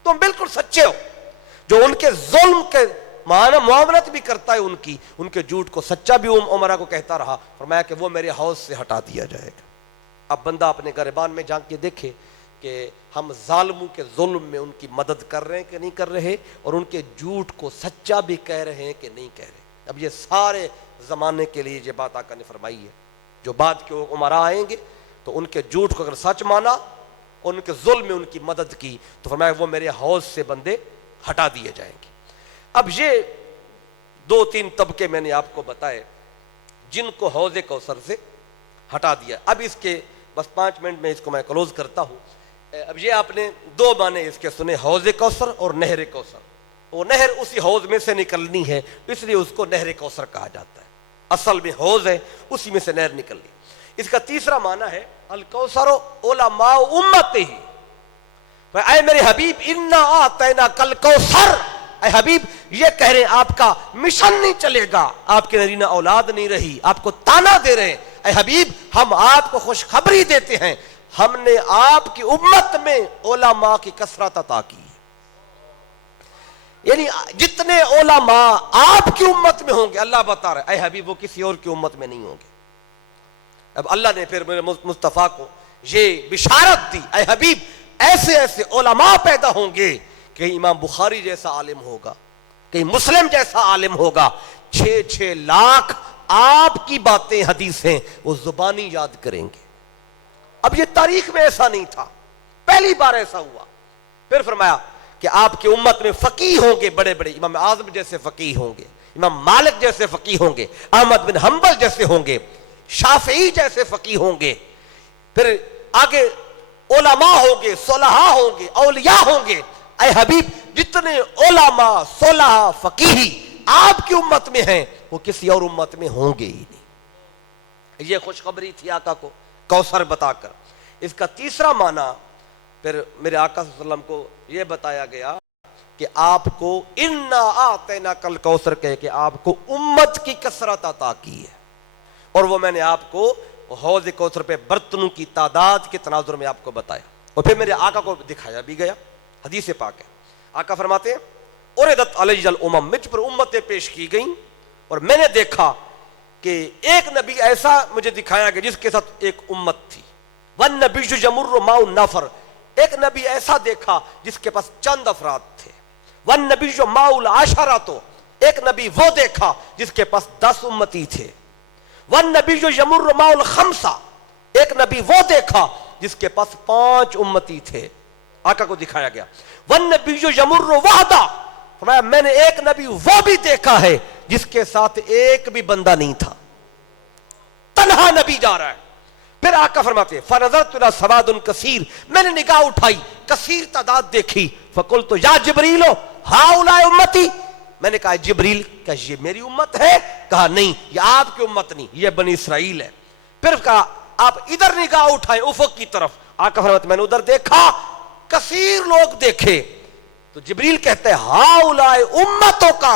تم بالکل سچے ہو، جو ان کے ظلم کے معاونت بھی کرتا ہے ان کے جھوٹ کو سچا بھی امراء کو کہتا رہا، فرمایا کہ وہ میرے حوض سے ہٹا دیا جائے گا. اب بندہ اپنے گریبان میں جھانک کے دیکھے کہ ہم ظالموں کے ظلم میں ان کی مدد کر رہے ہیں کہ نہیں کر رہے، اور ان کے جھوٹ کو سچا بھی کہہ رہے ہیں کہ نہیں کہہ رہے. اب یہ سارے زمانے کے لیے یہ بات آقا نے فرمائی ہے، جو بعد کے امراء آئیں گے تو ان کے جھوٹ کو اگر سچ مانا اور ان کے ظلم میں ان کی مدد کی تو فرمایا وہ میرے حوض سے بندے ہٹا دیے جائیں گے. اب یہ 2-3 طبقے میں نے آپ کو بتائے جن کو حوض کوثر سے ہٹا دیا. اب اس کے بس 5 منٹ میں اس کو میں کلوز کرتا ہوں. اب یہ آپ نے 2 معنی اس کے سنے، حوض کوثر اور نہر کوثر. وہ نہر اسی حوض میں سے نکلنی ہے اس لیے اس کو نہر کوثر کہا جاتا ہے، اصل میں حوض ہے اسی میں سے نہر نکلنی. اس کا تیسرا معنی ہے الکوثر علماء امتہ، اے میرے حبیب انا اعطیناک الکوثر، اے حبیب یہ کہہ رہے ہیں آپ کا مشن نہیں چلے گا، آپ کے نرینہ اولاد نہیں رہی، آپ کو تانا دے رہے ہیں، اے حبیب ہم آپ کو خوشخبری دیتے ہیں ہم نے آپ کی امت میں علماء کی کثرت عطا کی. یعنی جتنے علماء آپ کی امت میں ہوں گے اللہ بتا رہا ہے اے حبیب وہ کسی اور کی امت میں نہیں ہوں گے. اب اللہ نے پھر میرے مصطفیٰ کو یہ بشارت دی اے حبیب ایسے ایسے علماء پیدا ہوں گے، کہیں امام بخاری جیسا عالم ہوگا، کہیں مسلم جیسا عالم ہوگا، 6 لاکھ آپ کی باتیں حدیثیں وہ زبانی یاد کریں گے. اب یہ تاریخ میں ایسا نہیں تھا، پہلی بار ایسا ہوا. پھر فرمایا کہ آپ کی امت میں فقیہ ہوں گے، بڑے بڑے امام اعظم جیسے فقیہ ہوں گے، امام مالک جیسے فقیہ ہوں گے، احمد بن حنبل جیسے ہوں گے، شافعی جیسے فقیہ ہوں گے. پھر آگے علماء ہوں گے، صلحاء ہوں گے، اولیاء ہوں گے. اے حبیب جتنے علماء صلحاء فقیہ آپ کی امت میں ہیں وہ کسی اور امت میں ہوں گے ہی نہیں. یہ خوشخبری تھی آقا کو کوثر بتا کر. اس کا تیسرا معنی پھر میرے آقا صلی اللہ علیہ وسلم کو یہ بتایا گیا کہ آپ کو انا اعطیناک الکوثر کہہ کے آپ کو امت کی کثرت عطا کی ہے، اور وہ میں نے آپ کو حوض کوثر پہ برتنوں کی تعداد کے تناظر میں آپ کو بتایا، اور پھر میرے آقا کو دکھایا بھی گیا. حدیث پاک ہے آقا فرماتے ہیں اردت علی الامم، مجھ پر امتیں پیش کی گئیں اور میں نے دیکھا کہ ایک نبی ایسا مجھے دکھایا گیا جس کے ساتھ ایک امت تھی. والنبی یمر مع النفر، ایک نبی ایسا دیکھا جس کے پاس چند افراد تھے. والنبی مع العشرۃ، ایک نبی وہ دیکھا جس کے پاس 10 امتی تھے. والنبی یمر مع الخمسہ، ایک نبی وہ دیکھا جس کے پاس 5 امتی تھے. آقا کو دکھایا گیا. والنبی یمر وحدہ، فرمایا میں نے ایک نبی وہ بھی دیکھا ہے جس کے ساتھ ایک بھی بندہ نہیں تھا، تنہا نبی جا رہا ہے. پھر آقا فرماتے ہیں فنظرت الی سواد کثیر، میں نے نگاہ اٹھائی کثیر تعداد دیکھی. فقلت یا جبریل ہؤلاء امتی، میں نے کہا جبریل کیا یہ میری امت ہے؟ کہا نہیں یہ آپ کی امت نہیں، یہ بنی اسرائیل ہے. پھر کہا آپ ادھر نگاہ اٹھائیں افق کی طرف، آقا فرماتے میں نے ادھر دیکھا کثیر لوگ دیکھے. تو جبریل کہتے ہیں ہاؤلائے امتوں کا،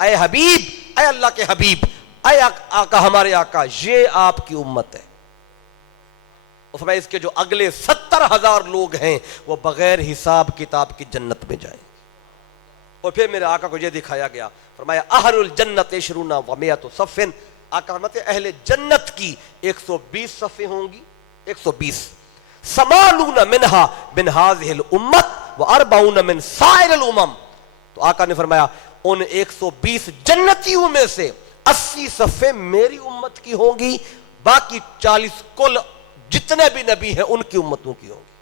اے حبیب، اے اللہ کے حبیب، اے آقا ہمارے آقا، یہ آپ کی امت ہے. اور فرمایا اس کے جو اگلے 70,000 لوگ ہیں وہ بغیر حساب کتاب کی جنت میں جائیں. اور پھر میرے آقا کو یہ دکھایا گیا، فرمایا اہل الجنت یشرون ومیۃ صف. آقا فرماتے اہل جنت کی 120 صفیں ہوں گی، 120. سمالون منہا من ہذہ الامت و40 من سائر الامم. تو آقا نے فرمایا ان 120 جنتیوں میں سے 80 صفیں میری امت کی ہوں گی، باقی 40 کل جتنے بھی نبی ہیں ان کی امتوں کی ہوں گی.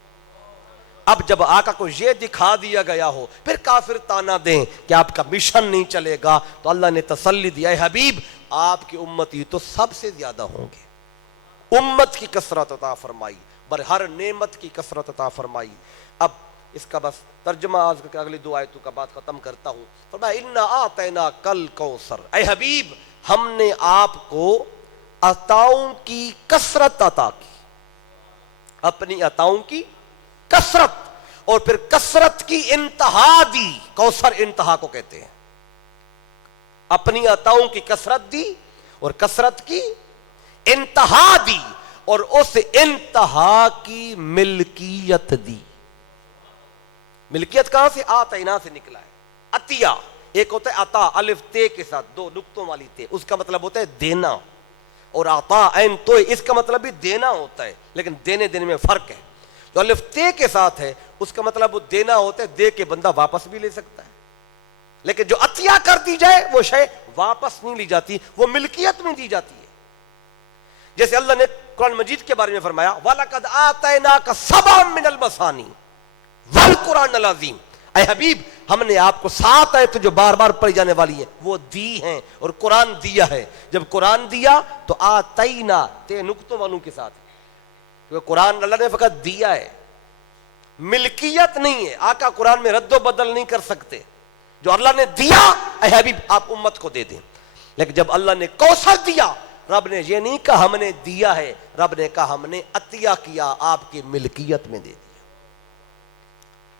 اب جب آقا کو یہ دکھا دیا گیا ہو پھر کافر تانا دیں کہ آپ کا مشن نہیں چلے گا، تو اللہ نے تسلی دیا، اے حبیب آپ کی امتی تو سب سے زیادہ ہوں گے. امت کی کثرت عطا فرمائی، بر ہر نعمت کی کثرت عطا فرمائی. اب اس کا بس ترجمہ آج کے اگلی 2 آیتوں کا بات ختم کرتا ہوں. فرمایا انا اعطیناک الکوثر، اے حبیب ہم نے آپ کو عطاؤں کی کثرت عطا کی، اپنی عطاؤں کی کثرت، اور پھر کثرت کی انتہا دی. کوثر انتہا کو کہتے ہیں. اپنی عطاؤں کی کثرت دی اور کثرت کی انتہا دی، اور اس انتہا کی ملکیت دی. ملکیت کہاں سے؟ آتینا سے نکلا ہے. عطیہ ایک ہوتا ہے عطا الف تے کے ساتھ 2 نقطوں والی تے، اس کا مطلب ہوتا ہے دینا، اور عطا عین تو اس کا مطلب بھی دینا ہوتا ہے، لیکن دینے دینے میں فرق ہے. جو الف تے کے ساتھ ہے اس کا مطلب وہ دینا ہوتا ہے، دے کے بندہ واپس بھی لے سکتا ہے، لیکن جو عطیہ کر دی جائے وہ شے واپس نہیں لی جاتی، وہ ملکیت میں دی جاتی ہے. جیسے اللہ نے قرآن مجید کے بارے میں فرمایا وَلَقَدْ آتَيْنَاكَ سَبْعًا مِنَ الْمَثَانِي وَالْقُرْآنَ الْعَظِيمِ. اے حبیب ہم نے آپ کو 7 آیتیں جو بار بار پڑھی جانے والی ہیں وہ دی ہیں، اور قرآن دیا ہے. جب قرآن دیا تو آتینا تے نقطوں والوں کے ساتھ، کیونکہ قرآن اللہ نے فقط دیا ہے، ملکیت نہیں ہے. آقا قرآن میں رد و بدل نہیں کر سکتے. جو اللہ نے دیا اے حبیب آپ امت کو دے دیں. لیکن جب اللہ نے کوثر دیا، رب نے یہ نہیں کہا ہم نے دیا ہے، رب نے کہا ہم نے عطیہ کیا، آپ کی ملکیت میں دے دیا.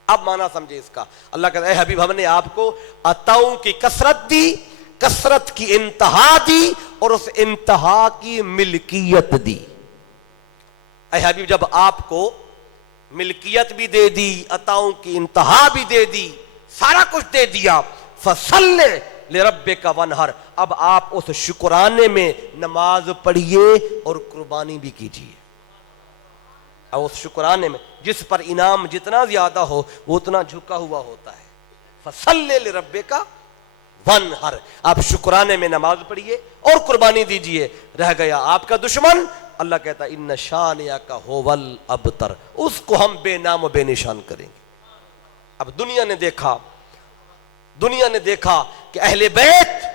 اب معنی سمجھے اس کا. اللہ کہتا ہے اے حبیب ہم نے آپ کو عطاؤں کی کثرت دی، کثرت کی انتہا دی، اور اس انتہا کی ملکیت دی. اے حبیب جب آپ کو ملکیت بھی دے دی، عطاؤں کی انتہا بھی دے دی، سارا کچھ دے دیا، فصل لربک وانحر، اب آپ اس شکرانے میں نماز پڑھیے اور قربانی بھی کیجیے. اب اس شکرانے میں جس پر انعام جتنا زیادہ ہو وہ اتنا جھکا ہوا ہوتا ہے. فصل لربک وانحر، آپ شکرانے میں نماز پڑھیے اور قربانی دیجیے. رہ گیا آپ کا دشمن، اللہ کہتا ہے ان شانئک ھو الابتر، اس کو ہم بے نام و بے نشان کریں گے. اب دنیا نے دیکھا کہ اہل بیت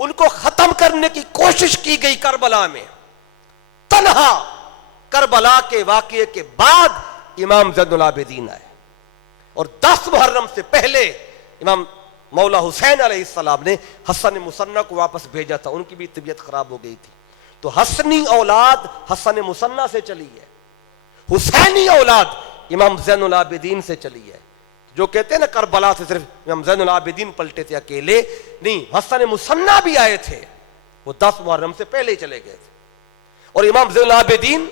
ان کو ختم کرنے کی کوشش کی گئی کربلا میں. تنہا کربلا کے واقعے کے بعد امام زین العابدین آئے، اور 10 محرم سے پہلے امام مولا حسین علیہ السلام نے حسن مصنع کو واپس بھیجا تھا. ان کی بھی طبیعت خراب ہو گئی تھی، تو حسنی اولاد حسن مصنع سے چلی ہے، حسینی اولاد امام زین العابدین سے چلی ہے. جو کہتے ہیں نا کربلا سے صرف امام زین العابدین پلٹے تھے اکیلے، نہیں، حسن مصنع بھی آئے تھے، وہ 10 محرم سے پہلے ہی چلے گئے تھے. اور امام زین العابدین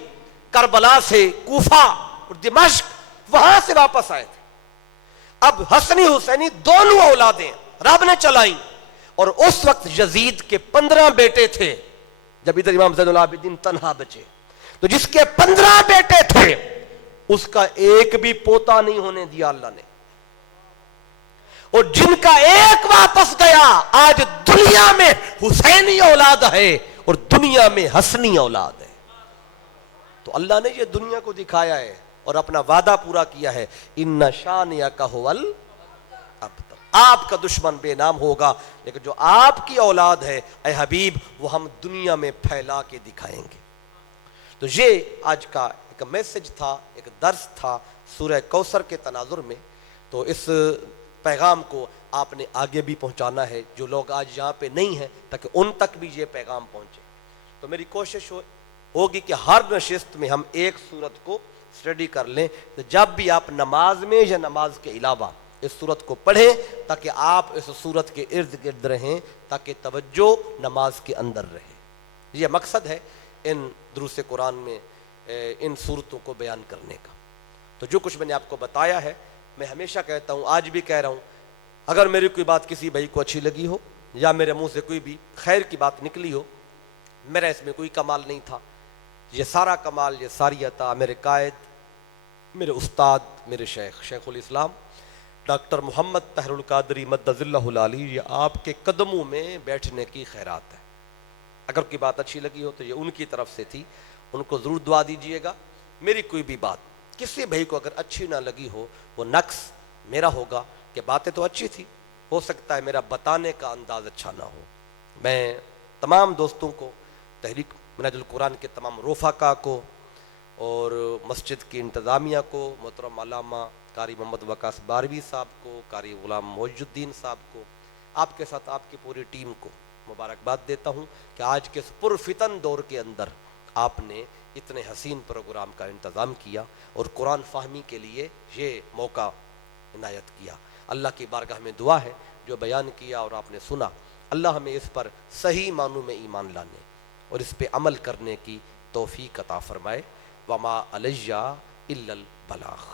کربلا سے کوفہ اور دمشق وہاں سے واپس آئے تھے. اب حسنی حسینی دونوں اولادیں رب نے چلائیں، اور اس وقت یزید کے 15 بیٹے تھے جب ادھر امام زین العابدین تنہا بچے. تو جس کے 15 بیٹے تھے اس کا ایک بھی پوتا نہیں ہونے دیا اللہ نے، اور جن کا ایک واپس گیا آج دنیا میں حسینی اولاد ہے اور دنیا میں حسنی اولاد ہے. تو اللہ نے یہ دنیا کو دکھایا ہے اور اپنا وعدہ پورا کیا ہے، ان شانئک ھو الابتر، آپ کا دشمن بے نام ہوگا، لیکن جو آپ کی اولاد ہے اے حبیب وہ ہم دنیا میں پھیلا کے دکھائیں گے. تو یہ آج کا ایک میسج تھا، ایک درس تھا سورہ کوثر کے تناظر میں. تو اس پیغام کو آپ نے آگے بھی پہنچانا ہے، جو لوگ آج یہاں پہ نہیں ہیں، تاکہ ان تک بھی یہ پیغام پہنچے. تو میری کوشش ہوگی کہ ہر نشست میں ہم ایک سورت کو اسٹڈی کر لیں تو جب بھی آپ نماز میں یا نماز کے علاوہ اس صورت کو پڑھیں تاکہ آپ اس صورت کے ارد گرد رہیں، تاکہ توجہ نماز کے اندر رہے۔ یہ مقصد ہے ان دروس قرآن میں ان صورتوں کو بیان کرنے کا۔ تو جو کچھ میں نے آپ کو بتایا ہے، میں ہمیشہ کہتا ہوں، آج بھی کہہ رہا ہوں، اگر میری کوئی بات کسی بھائی کو اچھی لگی ہو یا میرے منہ سے کوئی بھی خیر کی بات نکلی ہو، میرا اس میں کوئی کمال نہیں تھا، یہ سارا کمال، یہ ساری عطا میرے قائد، میرے استاد، میرے شیخ الاسلام ڈاکٹر محمد طاہر القادری مدظ اللہ العلی، یہ آپ کے قدموں میں بیٹھنے کی خیرات ہے۔ اگر کوئی بات اچھی لگی ہو تو یہ ان کی طرف سے تھی، ان کو ضرور دعا دیجئے گا۔ میری کوئی بھی بات کسی بھائی کو اگر اچھی نہ لگی ہو، وہ نقص میرا ہوگا کہ باتیں تو اچھی تھی، ہو سکتا ہے میرا بتانے کا انداز اچھا نہ ہو۔ میں تمام دوستوں کو، تحریک منہج القرآن کے تمام رفقا کو اور مسجد کی انتظامیہ کو، محترم علامہ قاری محمد وقاص باروی صاحب کو، قاری غلام معز الدین صاحب کو، آپ کے ساتھ آپ کی پوری ٹیم کو مبارکباد دیتا ہوں کہ آج کے اس پرفتن دور کے اندر آپ نے اتنے حسین پروگرام کا انتظام کیا اور قرآن فہمی کے لیے یہ موقع عنایت کیا۔ اللہ کی بارگاہ میں دعا ہے جو بیان کیا اور آپ نے سنا، اللہ ہمیں اس پر صحیح معنوں میں ایمان لانے اور اس پہ عمل کرنے کی توفیق عطا فرمائے۔ وما علیہ الا البلاغ۔